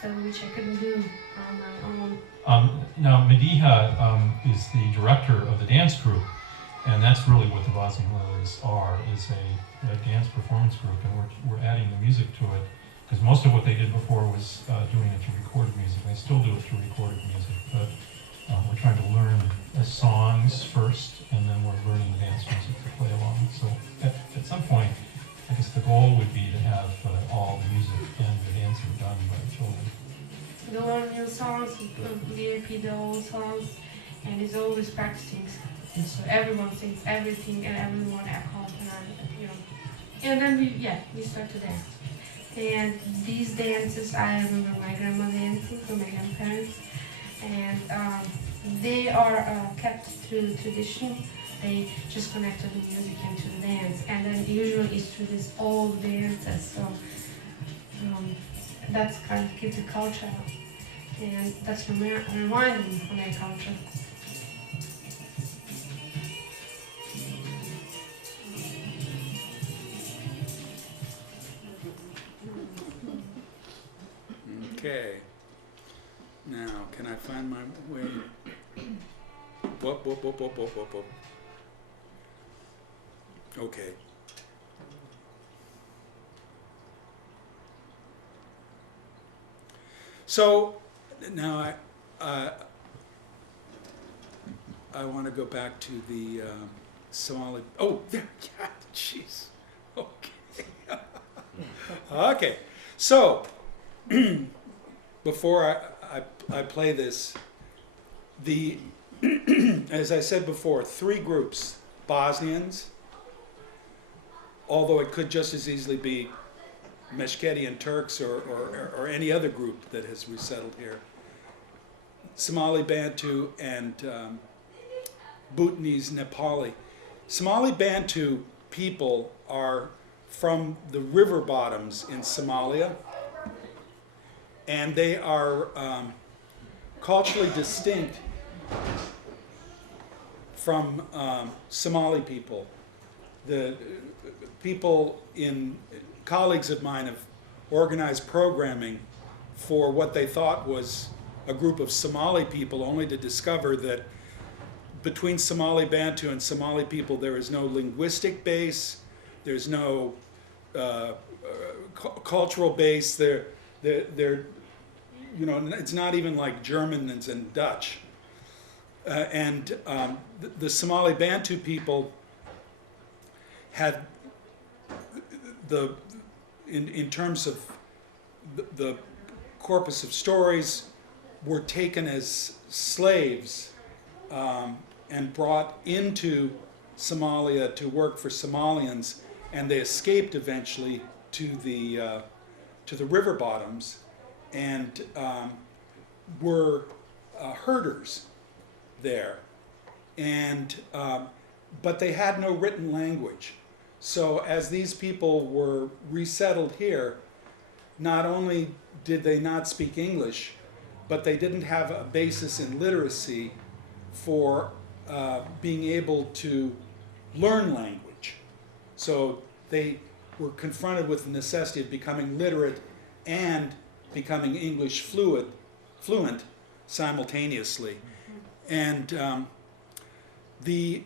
so which I couldn't do on my own. Now, Mediha is the director of the dance group, and that's really what the Bosnian Lilies are, is a dance performance group, and we're adding the music to it, because most of what they did before was doing it through recorded music. They still do it through recorded music, but we're trying to learn the songs first, and then we're learning the dance music to play along. So at some point, I guess the goal would be to have all the music and the dancing done by the children. They learn new songs, we repeat the old songs, and he's always practicing. So everyone sings everything, and everyone accompanies, And then we start to dance. And these dances, I remember my grandma dancing from my grandparents, and they are kept through tradition. They just connected the music into the dance, and then usually it's through these old dances. So that's kind of keeps the culture, and that's reminding me of my culture. Okay. Now, can I find my way? Whoop, whoop, whoop, whoop, whoop, whoop, whoop. Okay. So now I want to go back to the Somali. Oh, there. Yeah. Jeez. Okay. Okay. So before I play this, as I said before, 3 groups: Bosnians, although it could just as easily be Meskhetian Turks or any other group that has resettled here, Somali Bantu, and Bhutanese Nepali. Somali Bantu people are from the river bottoms in Somalia, and they are culturally distinct from Somali people. The people colleagues of mine have organized programming for what they thought was a group of Somali people, only to discover that between Somali Bantu and Somali people there is no linguistic base, there's no cultural base. They're it's not even like Germans and Dutch. And the Somali Bantu people had in terms of the corpus of stories, were taken as slaves and brought into Somalia to work for Somalians, and they escaped eventually to the river bottoms and were herders there, and but they had no written language. So as these people were resettled here, not only did they not speak English, but they didn't have a basis in literacy for being able to learn language. So they were confronted with the necessity of becoming literate and becoming English fluent simultaneously. And the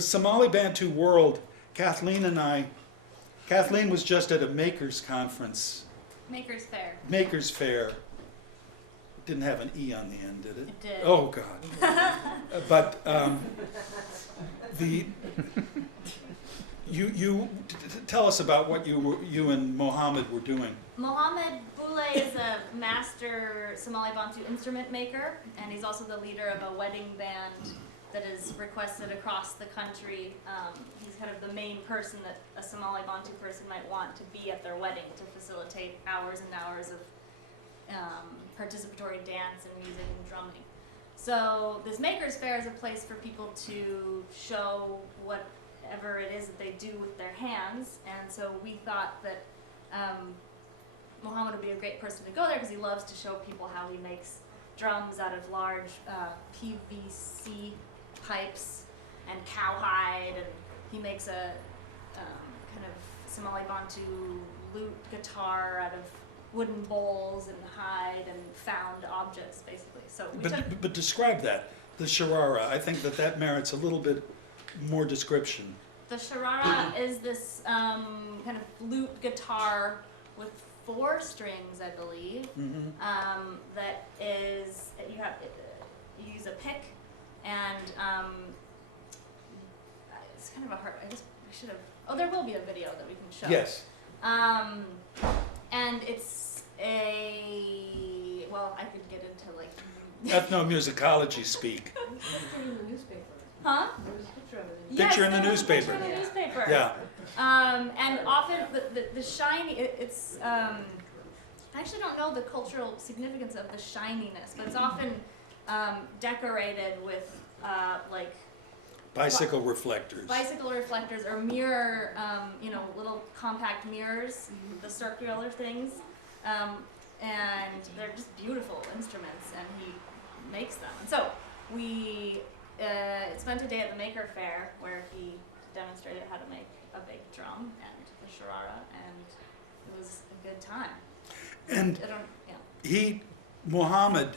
Somali Bantu world, Kathleen and I Kathleen was just at a makers conference, Maker's Fair. Makers Fair. Didn't have an E on the end, did it? It did. Oh, God. But tell us about what you and Mohammed were doing. Mohammed Boulay is a master Somali Bantu instrument maker, and he's also the leader of a wedding band that is requested across the country. He's kind of the main person that a Somali Bantu person might want to be at their wedding to facilitate hours and hours of participatory dance and music and drumming. So this Maker's Fair is a place for people to show whatever it is that they do with their hands, and so we thought that Mohammed would be a great person to go there because he loves to show people how he makes drums out of large PVC pipes and cowhide, and he makes a kind of Somali Bantu lute guitar out of wooden bowls and hide and found objects, basically. So we took, But describe that, the sharara. I think that merits a little bit more description. the sharara is this kind of lute guitar with 4 strings, I believe. Mm-hmm. That is, you use a pick, and it's kind of a hard. I guess we should have. Oh, there will be a video that we can show. Yes. And it's a, well, I could get into like. Ethnomusicology speak. Picture in the newspaper. Huh? There's a picture of it. Yes, Picture in the there was a newspaper. Picture in the newspaper. Yeah. And often the shiny, it's, I actually don't know the cultural significance of the shininess, but it's often decorated with like Bicycle reflectors. bicycle reflectors or mirror, little compact mirrors, the circular things. And they're just beautiful instruments, and he makes them. And so we spent a day at the Maker Fair where he demonstrated how to make a big drum and the sharara, and it was a good time. And I don't, yeah. Muhammad,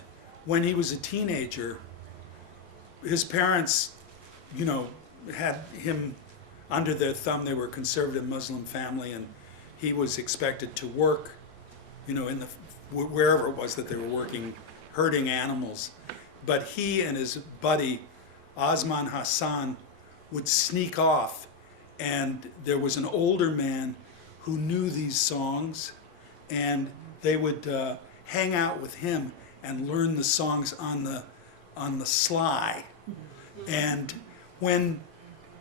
when he was a teenager, his parents, had him under their thumb. They were a conservative Muslim family, and he was expected to work, in wherever it was that they were working, herding animals. But he and his buddy, Osman Hassan, would sneak off, and there was an older man who knew these songs, and they would hang out with him and learn the songs on the sly. And when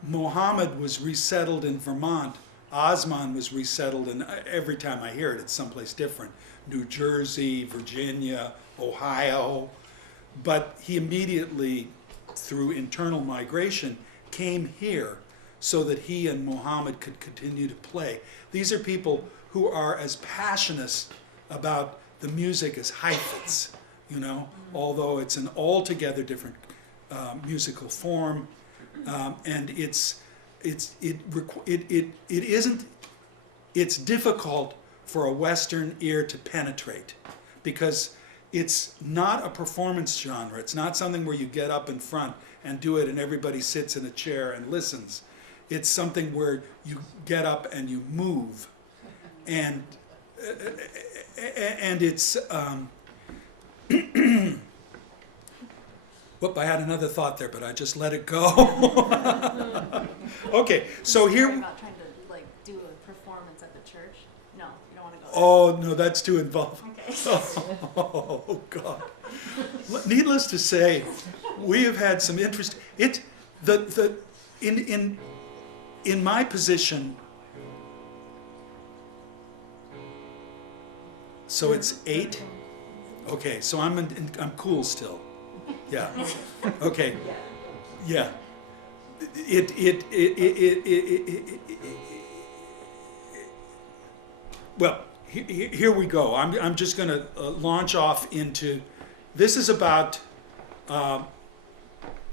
Mohammed was resettled in Vermont, Osman was resettled, and every time I hear it, it's someplace different. New Jersey, Virginia, Ohio. But he immediately, through internal migration, came here so that he and Mohammed could continue to play. These are people who are as passionate about the music as Heifetz, although it's an altogether different musical form, and it's difficult for a Western ear to penetrate because it's not a performance genre. It's not something where you get up in front and do it and everybody sits in a chair and listens. It's something where you get up and you move, and it's. Whoop, I had another thought there, but I just let it go. Okay, so Sorry here. about trying to do a performance at the church. No, you don't want to go there. Oh no, that's too involved. Okay. Oh God. Needless to say, we have had some interest. In my position. So it's 8. Okay, so I'm cool still. Yeah. Okay. Yeah. Well, here we go. I'm just going to launch off into. This is about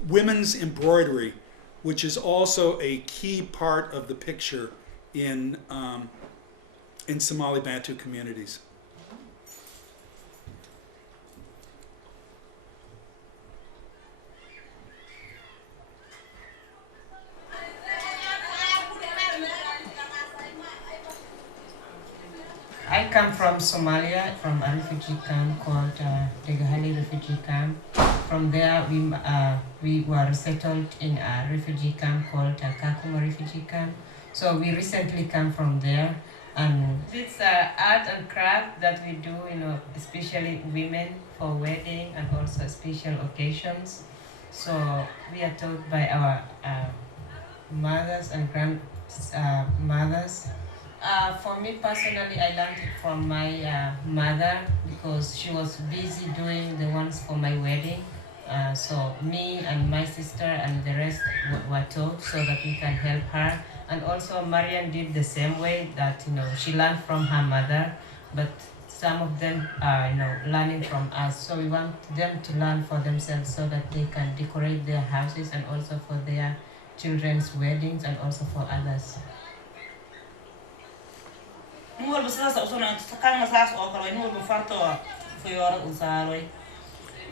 women's embroidery, which is also a key part of the picture in Somali Bantu communities. come from Somalia, from a refugee camp called Tegahali Refugee Camp. From there, we were resettled in a refugee camp called Kakuma Refugee Camp. So we recently come from there. And this art and craft that we do, especially women for wedding and also special occasions. So we are taught by our mothers and grandmothers. For me personally, I learned it from my mother because she was busy doing the ones for my wedding. So me and my sister and the rest were taught so that we can help her. And also Marian did the same way that she learned from her mother, but some of them are learning from us. So we want them to learn for themselves so that they can decorate their houses and also for their children's weddings and also for others.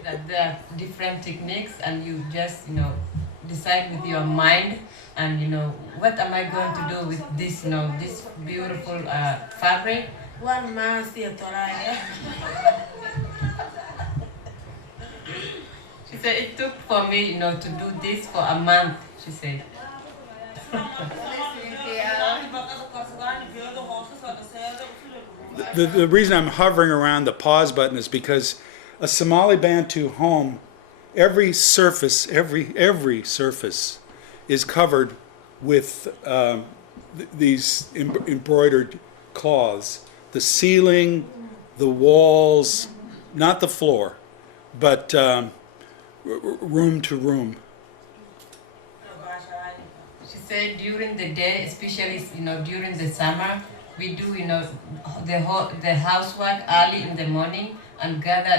That there are different techniques and you just decide with your mind and what am I going to do with this this beautiful fabric. One man She said it took for me to do this for a month, she said. The reason I'm hovering around the pause button is because a Somali Bantu home, every surface is covered with these embroidered cloths. The ceiling, the walls, not the floor, but room to room. She said during the day, especially during the summer, we do the housework early in the morning and gather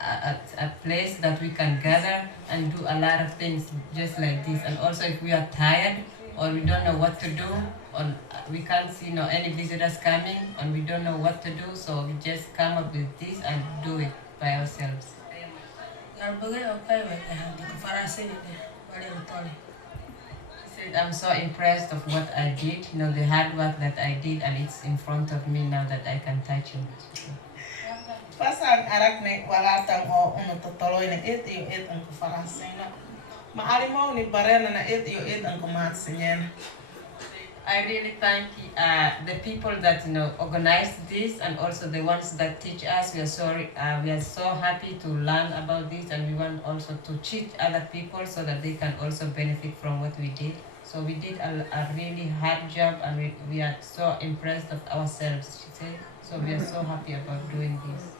at a place that we can gather and do a lot of things just like this. And also if we are tired or we don't know what to do, or we can't see any visitors coming and we don't know what to do, so we just come up with this and do it by ourselves. She said, I'm so impressed of what I did, the hard work that I did, and it's in front of me now that I can touch it. Pasang arak ni walatang o totoloy na it ang kufarasing na maari mo ni barena na it ang kumatsinyan. I really thank the people that organized this and also the ones that teach us. We are so happy to learn about this, and we want also to teach other people so that they can also benefit from what we did. So we did a really hard job, and we are so impressed of ourselves, she said. So we are so happy about doing this.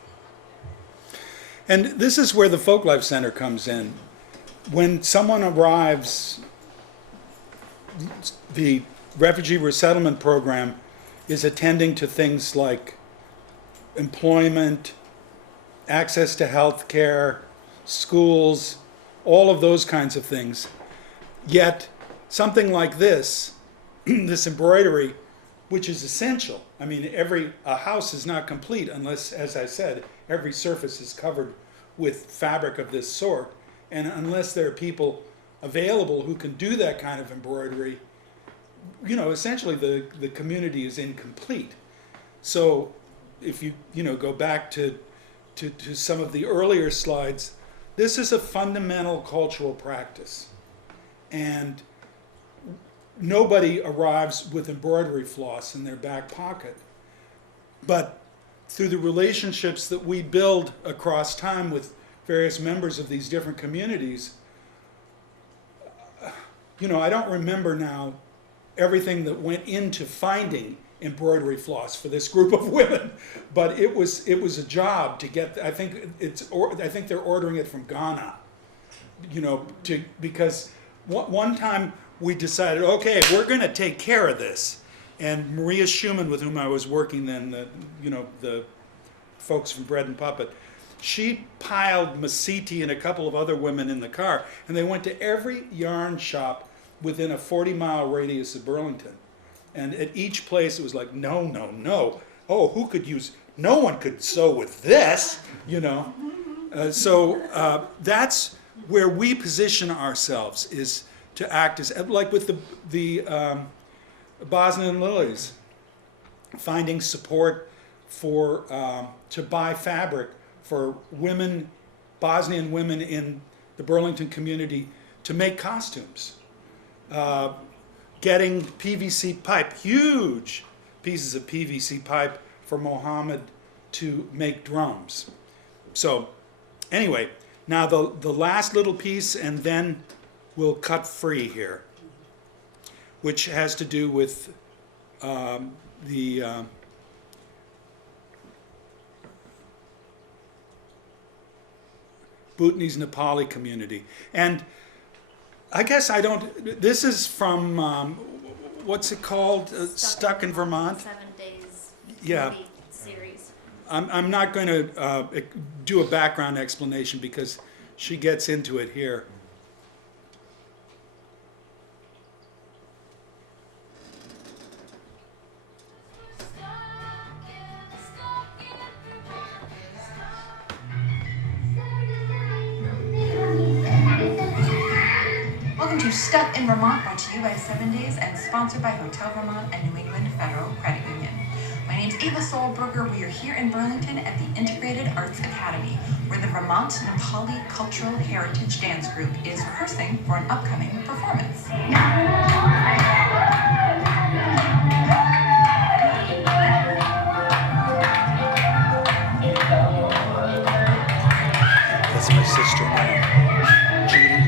And this is where the Folklife Center comes in. When someone arrives, the Refugee Resettlement Program is attending to things like employment, access to health care, schools, all of those kinds of things. Yet, something like this, this embroidery, which is essential. I mean, a house is not complete unless, as I said, every surface is covered with fabric of this sort. And unless there are people available who can do that kind of embroidery, essentially the community is incomplete. So if you go back to some of the earlier slides, this is a fundamental cultural practice. And nobody arrives with embroidery floss in their back pocket. But through the relationships that we build across time with various members of these different communities, I don't remember now everything that went into finding embroidery floss for this group of women, but it was a job to get. I think they're ordering it from Ghana, because one time we decided, okay, we're going to take care of this. And Maria Schumann, with whom I was working then, the folks from Bread and Puppet, she piled Masiti and a couple of other women in the car, and they went to every yarn shop within a 40-mile radius of Burlington. And at each place it was like, no. Oh, who could use, no one could sew with this, So that's where we position ourselves, is to act as, like with the Bosnian Lilies, finding support to buy fabric for women, Bosnian women in the Burlington community to make costumes. Getting PVC pipe, huge pieces of PVC pipe for Mohammed to make drums. So anyway, now the last little piece, and then we'll cut free here, which has to do with the Bhutanese Nepali community. And I guess I don't, this is from, what's it called? Stuck in Vermont? 7 days Yeah. movie series. I'm not going to do a background explanation because she gets into it here. Welcome to Stuck in Vermont, brought to you by 7 Days and sponsored by Hotel Vermont and New England Federal Credit Union. My name's Ava Solberger. We are here in Burlington at the Integrated Arts Academy, where the Vermont Nepali Cultural Heritage Dance Group is rehearsing for an upcoming performance. That's my sister-in-law, Judy.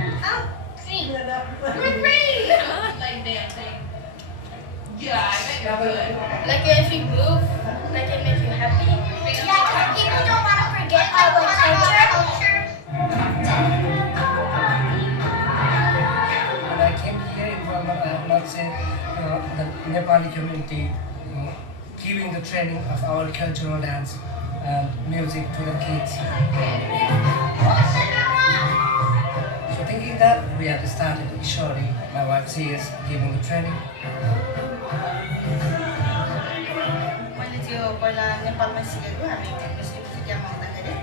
Yeah, I bet you're good. Like if you move, like it makes you happy. Yeah, people don't want to forget our culture. When I came here in Vermont, I have not seen the Nepali community giving the training of our cultural dance and music to the kids. So thinking that, we have started Ishori, my wife, she is giving the training. मैले त्यो पहिला नेपालमै सिकेको हामी district क्याम्पमा हुँदाखेरि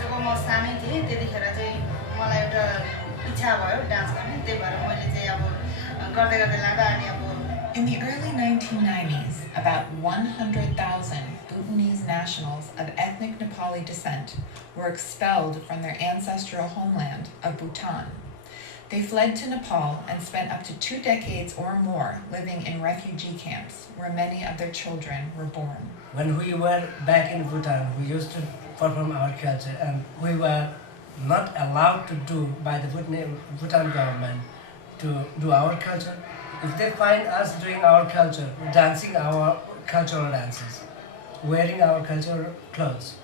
जब म सानै थिएँ त्यतिखेर चाहिँ मलाई एउटा इच्छा भयो डान्स गर्ने त्यही भएर मैले चाहिँ अब गर्दै गर्दै लाँदा अनि अब In the early 1990s, about 100,000 Bhutanese nationals of ethnic Nepali descent were expelled from their ancestral homeland of Bhutan. They fled to Nepal and spent up to 2 decades or more living in refugee camps where many of their children were born. When we were back in Bhutan, we used to perform our culture and we were not allowed to do by the Bhutan government to do our culture. If they find us doing our culture, dancing our cultural dances, wearing our cultural clothes,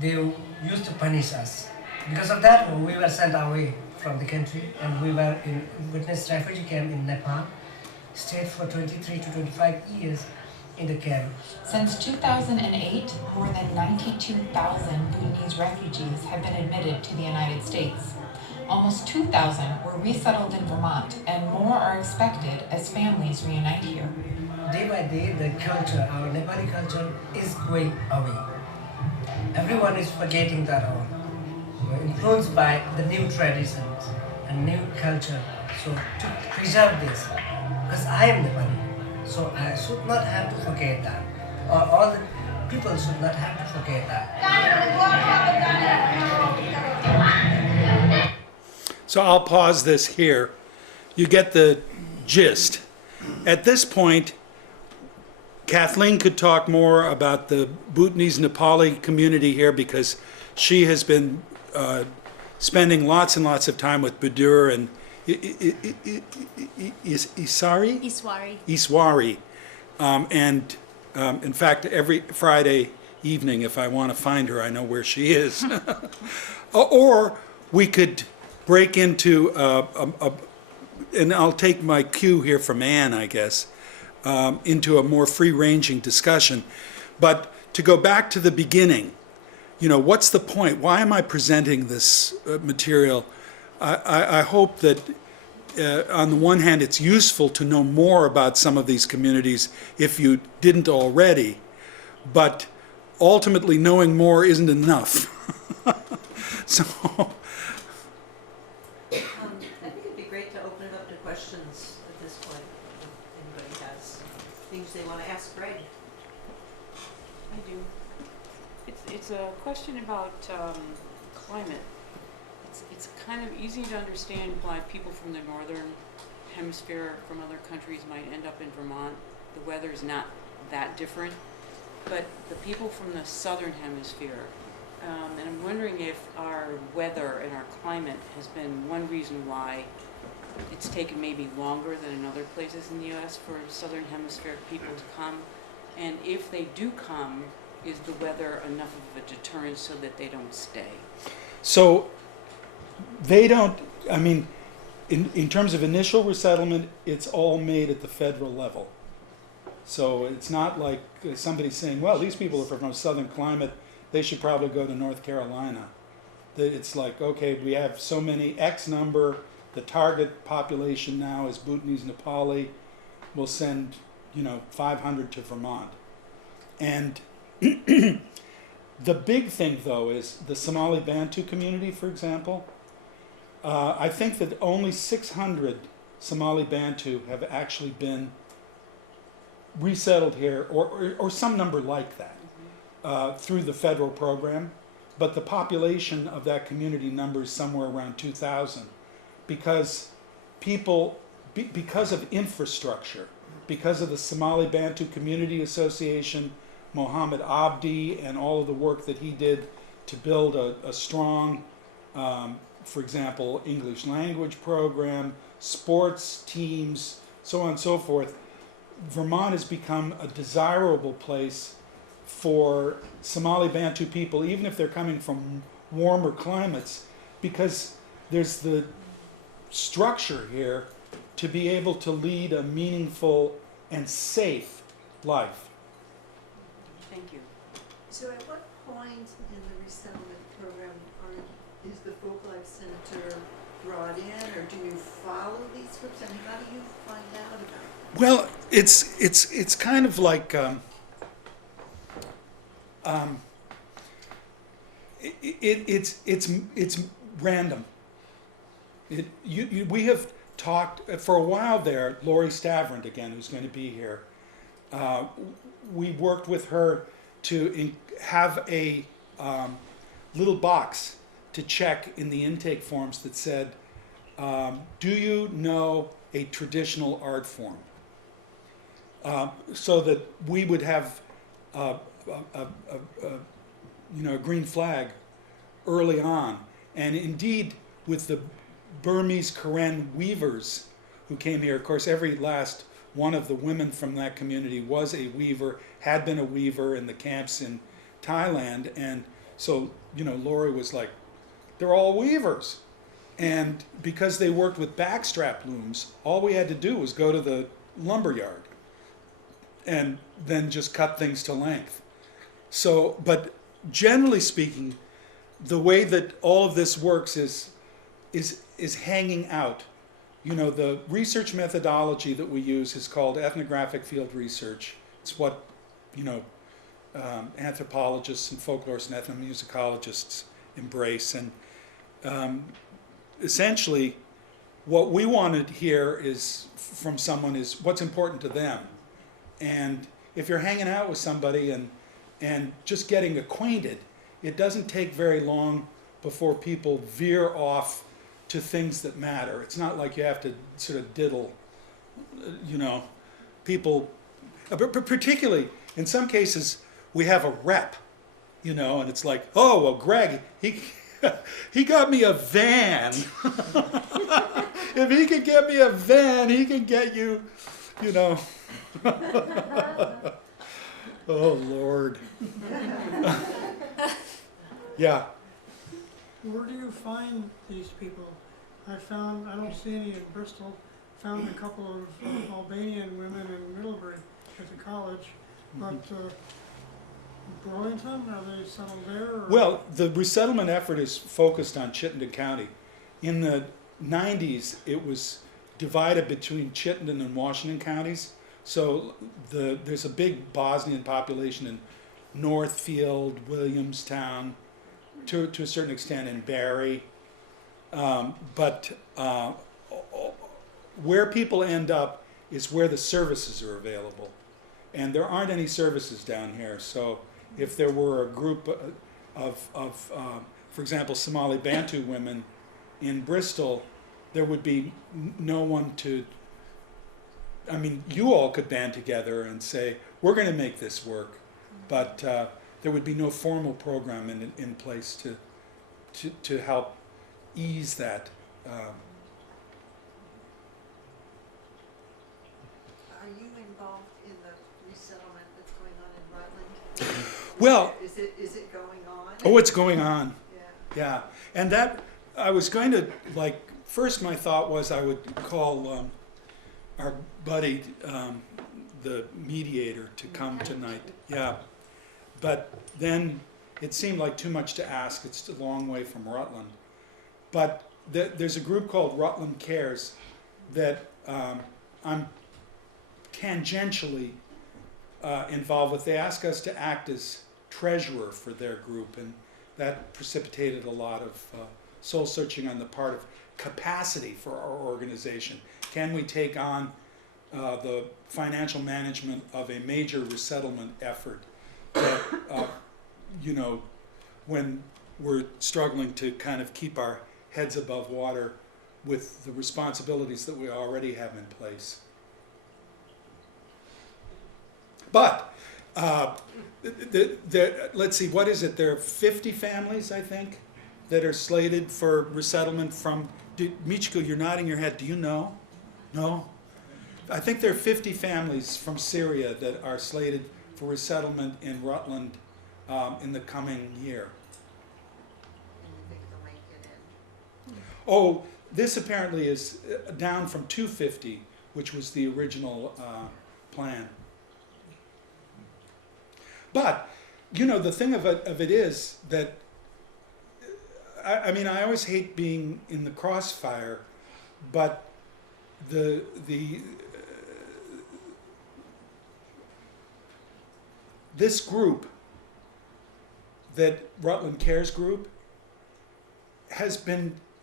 they used to punish us. Because of that, we were sent away from the country and we were in witness refugee camp in Nepal, stayed for 23 to 25 years in the camp. Since 2008, more than 92,000 Bhutanese refugees have been admitted to the United States. Almost 2,000 were resettled in Vermont, and more are expected as families reunite here. Day by day, the culture, our Nepali culture, is going away. Everyone is forgetting that all. We're influenced by the new traditions and new culture. So to preserve this, because I am Nepali, so I should not have to forget that. Or all the people should not have to forget that. So I'll pause this here. You get the gist. At this point, Kathleen could talk more about the Bhutanese Nepali community here because she has been spending lots and lots of time with Budur and Iswari. And in fact, every Friday evening, if I want to find her, I know where she is. Or we could break into, and I'll take my cue here from Anne, I guess, into a more free-ranging discussion. But to go back to the beginning, you know, what's the point? Why am I presenting this material? I hope that on the one hand, it's useful to know more about some of these communities if you didn't already, but ultimately knowing more isn't enough. So I think it'd be great to open it up to questions at this point, if anybody has things they want to ask Greg. I do. It's a question about climate. It's kind of easy to understand why people from the northern hemisphere from other countries might end up in Vermont. The weather is not that different, but the people from the southern hemisphere, and I'm wondering if our weather and our climate has been one reason why it's taken maybe longer than in other places in the U.S. for southern hemisphere people to come, and if they do come, is the weather enough of a deterrent so that they don't stay? So they don't, I mean, in terms of initial resettlement, it's all made at the federal level. So it's not like somebody saying, well, these people are from a southern climate, they should probably go to North Carolina. It's like, okay, we have so many X number, the target population now is Bhutanese, Nepali, we'll send, 500 to Vermont. And the big thing, though, is the Somali Bantu community, for example. I think that only 600 Somali Bantu have actually been resettled here, or some number like that, through the federal program. But the population of that community numbers somewhere around 2,000, because because of infrastructure, because of the Somali Bantu Community Association, Mohammed Abdi, and all of the work that he did to build a strong, for example, English language program, sports teams, so on and so forth. Vermont has become a desirable place for Somali Bantu people, even if they're coming from warmer climates, because there's the structure here to be able to lead a meaningful and safe life. Thank you. So at what point in the resettlement program is the Folk Life Center brought in, or do you follow these groups? I mean, how do you find out about them? Well, it's kind of like it's random. We have talked for a while there. Lori Stavrand, again, who's going to be here. We worked with her to have a little box to check in the intake forms that said, "Do you know a traditional art form?" So that we would have a green flag early on. And indeed, with the Burmese Karen weavers who came here, of course, every last one of the women from that community was a weaver, had been a weaver in the camps in Thailand. And so, Lori was like, they're all weavers. And because they worked with backstrap looms, all we had to do was go to the lumberyard and then just cut things to length. So, but generally speaking, the way that all of this works is hanging out. The research methodology that we use is called ethnographic field research. It's what, anthropologists and folklorists and ethnomusicologists embrace. And essentially, what we wanted here is from someone is what's important to them. And if you're hanging out with somebody and just getting acquainted, it doesn't take very long before people veer off to things that matter. It's not like you have to sort of diddle, people, particularly in some cases we have a rep, and it's like, oh, well, Greg, he got me a van. If he can get me a van, he can get you, Oh, Lord. Yeah. Where do you find these people? I don't see any in Bristol. Found a couple of Albanian women in Middlebury at the college. But Burlington, are they settled there? Or? Well, the resettlement effort is focused on Chittenden County. In the 90s, it was divided between Chittenden and Washington counties. So there's a big Bosnian population in Northfield, Williamstown, to a certain extent in Barry. But where people end up is where the services are available. And there aren't any services down here. So If there were a group for example, Somali Bantu women in Bristol, there would be no one to, I mean, you all could band together and say, we're going to make this work, but there would be no formal program in place to help ease that. Are you involved in the resettlement that's going on in Rutland? Well, is it going on? Oh, it's going on. Yeah. Yeah, and that I was going to first my thought was I would call our buddy, the mediator, to come tonight. Yeah, but then it seemed like too much to ask. It's a long way from Rutland. But there's a group called Rutland Cares that I'm tangentially involved with. They ask us to act as treasurer for their group, and that precipitated a lot of soul searching on the part of capacity for our organization. Can we take on the financial management of a major resettlement effort that, when we're struggling to kind of keep our heads above water with the responsibilities that we already have in place. But let's see, what is it? There are 50 families, I think, that are slated for resettlement from. Michiko, you're nodding your head. Do you know? No? I think there are 50 families from Syria that are slated for resettlement in Rutland in the coming year. And you think they'll make it in? Oh, this apparently is down from 250, which was the original plan. But, the thing of it is that, I mean, I always hate being in the crossfire, but this group, that Rutland Cares group,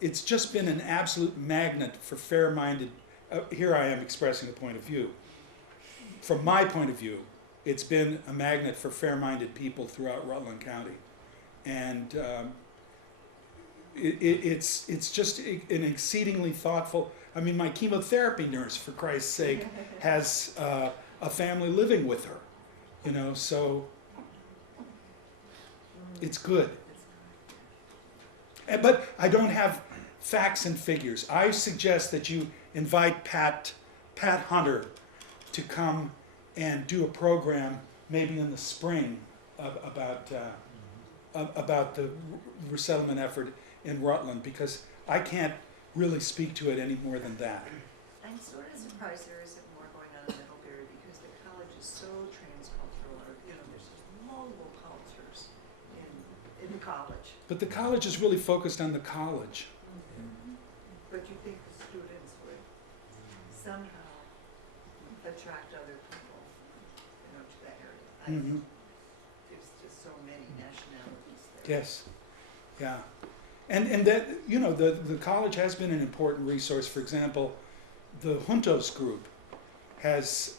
it's just been an absolute magnet for fair-minded, here I am expressing a point of view. From my point of view, it's been a magnet for fair-minded people throughout Rutland County. And it's just an exceedingly thoughtful, I mean, my chemotherapy nurse, for Christ's sake, has a family living with her, so it's good. But I don't have facts and figures. I suggest that you invite Pat Hunter to come and do a program maybe in the spring about the resettlement effort in Rutland, because I can't really speak to it any more than that. I'm sort of surprised there isn't more going on in Embroidery, because the college is so transcultural, or, there's just multiple cultures in the college. But the college is really focused on the college. Mm-hmm. But you think the students would somehow attract other people, to that area? Mm-hmm. There's just so many nationalities there. Yes, yeah. And that, the college has been an important resource. For example, the Juntos group has,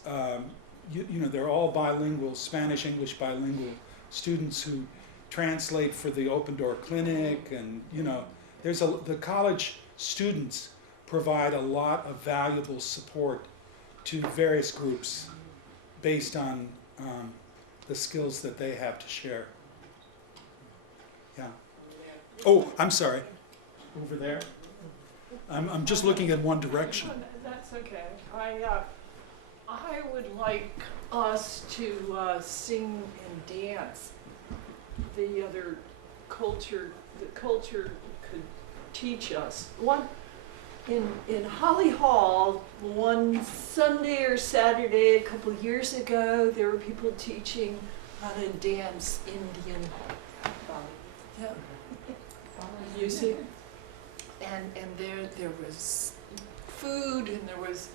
they're all bilingual, Spanish-English bilingual students who translate for the Open Door Clinic, and, the college students provide a lot of valuable support to various groups based on the skills that they have to share. Yeah. Oh, I'm sorry. Over there. I'm just looking in one direction. That's okay. I would like us to sing and dance. The culture could teach us. In Holly Hall, one Sunday or Saturday a couple of years ago, there were people teaching how to dance Indian music, and there was food, and there was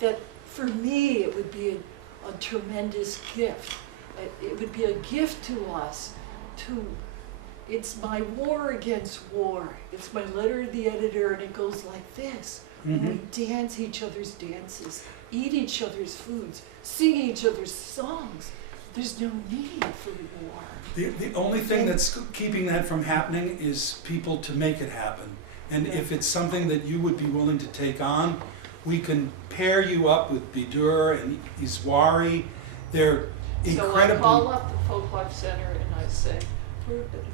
that for me it would be a tremendous gift. It would be a gift to us. It's my war against war. It's my letter to the editor, and it goes like this. Mm-hmm. We dance each other's dances, eat each other's foods, sing each other's songs. There's no need for war. The only thing that's keeping that from happening is people to make it happen. And if it's something that you would be willing to take on, we can pair you up with Bidur and Iswari. They're incredibly... So I call up the Folk Life Center and I say,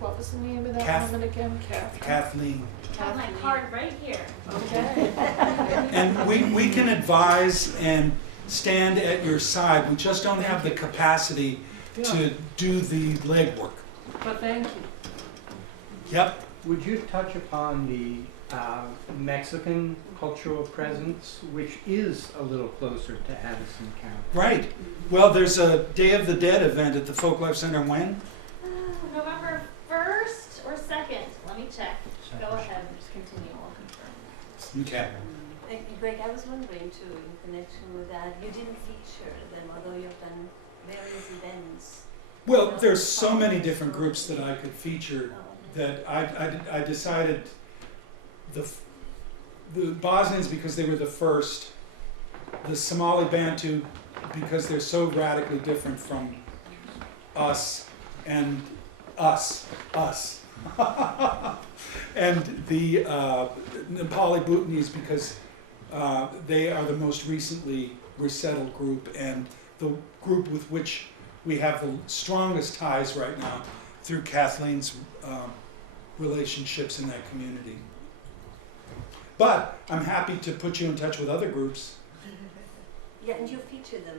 what was the name of that woman again? Kathleen. I have my card right here. Okay. And we can advise and stand at your side. We just don't have the capacity to do the legwork. But thank you. Yep. Would you touch upon the Mexican cultural presence, which is a little closer to Addison County? Right. Well, there's a Day of the Dead event at the Folk Life Center when? November 1st or 2nd. Let me check. Go ahead and just continue. I'll confirm. Okay. Greg, I was wondering too, in connection with that, you didn't feature them, although you've done various events. Well, there's so many different groups that I could feature that I decided the Bosnians because they were the first, the Somali Bantu because they're so radically different from us, and us. And the Nepali Bhutanese because they are the most recently resettled group and the group with which we have the strongest ties right now through Kathleen's relationships in that community. But I'm happy to put you in touch with other groups. Yeah, and you feature them,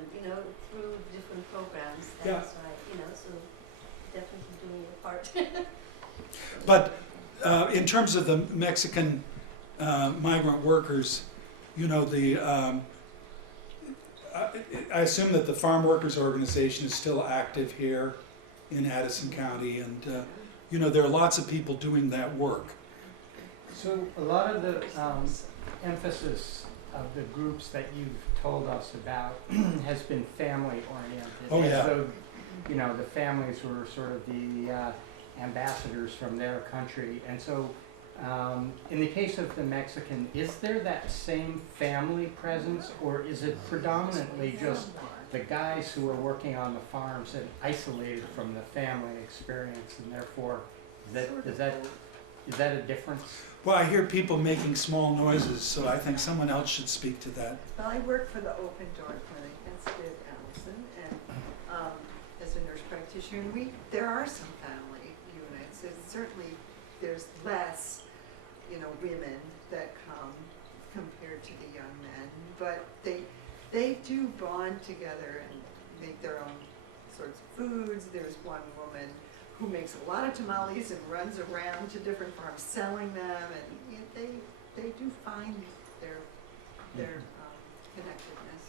through different programs. That's right, so definitely doing your part. But in terms of the Mexican migrant workers, I assume that the Farm Workers Organization is still active here in Addison County, and there are lots of people doing that work. So a lot of the emphasis of the groups that you've told us about has been family oriented. Oh, yeah. So, the families were sort of the ambassadors from their country. And so in the case of the Mexican, is there that same family presence, or is it predominantly just the guys who are working on the farms and isolated from the family experience, and therefore is that a difference? Well, I hear people making small noises, so I think someone else should speak to that. Well, I work for the Open Door Clinic, that's did Allison, and as a nurse practitioner, and there are some family units, and certainly there's less, women that come compared to the young men, but they do bond together and make their own sorts of foods. There's one woman who makes a lot of tamales and runs around to different farms selling them, and they do find their connectedness.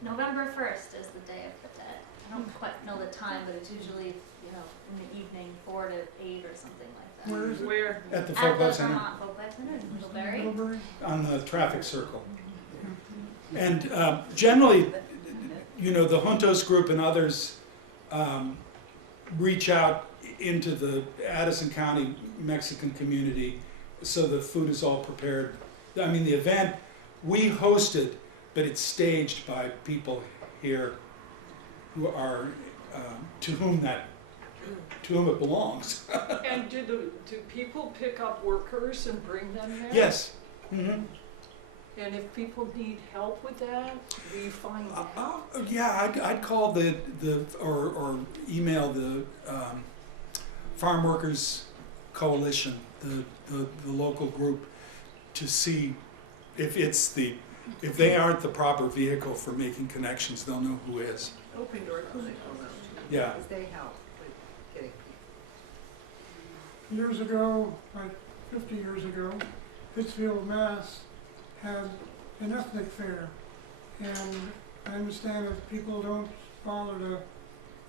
November 1st is the Day of the Dead. I don't quite know the time, but it's usually, in the evening, 4 to 8 or something like that. Where is it? Where? At the Folk Life Center. Vermont Folk Life Center in Middlebury. On the traffic circle. And generally, the Juntos group and others reach out into the Addison County Mexican community so the food is all prepared. I mean, the event we hosted, but it's staged by people here who are to whom it belongs. And do people pick up workers and bring them there? Yes. Mm-hmm. And if people need help with that, do you find help? Yeah, I'd call or email the Farm Workers Coalition, the local group, to see if they aren't the proper vehicle for making connections. They'll know who is. Open Door Clinic will know too, Yeah. because they help with getting people. Years ago, like 50 years ago, Pittsfield, Mass. Had an ethnic fair, and I understand that people don't bother to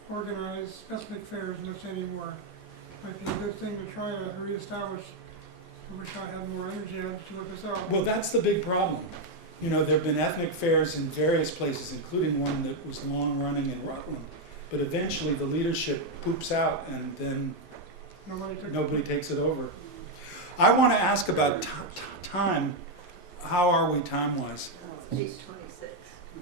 organize ethnic fairs much anymore. Might be a good thing to try to reestablish. I wish I had more energy to look this out. Well, that's the big problem. There have been ethnic fairs in various places, including one that was long running in Rutland. But eventually the leadership poops out and then nobody takes it over. I want to ask about time. How are we time-wise? 8:26.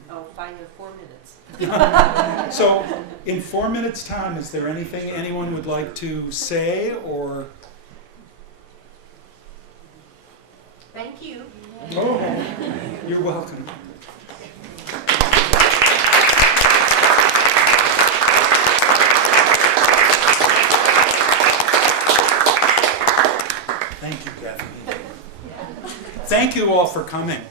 Oh, fine, in 4 minutes. So, in 4 minutes' time, is there anything anyone would like to say or? Thank you. Oh, you're welcome. Thank you, Bethany. Thank you all for coming.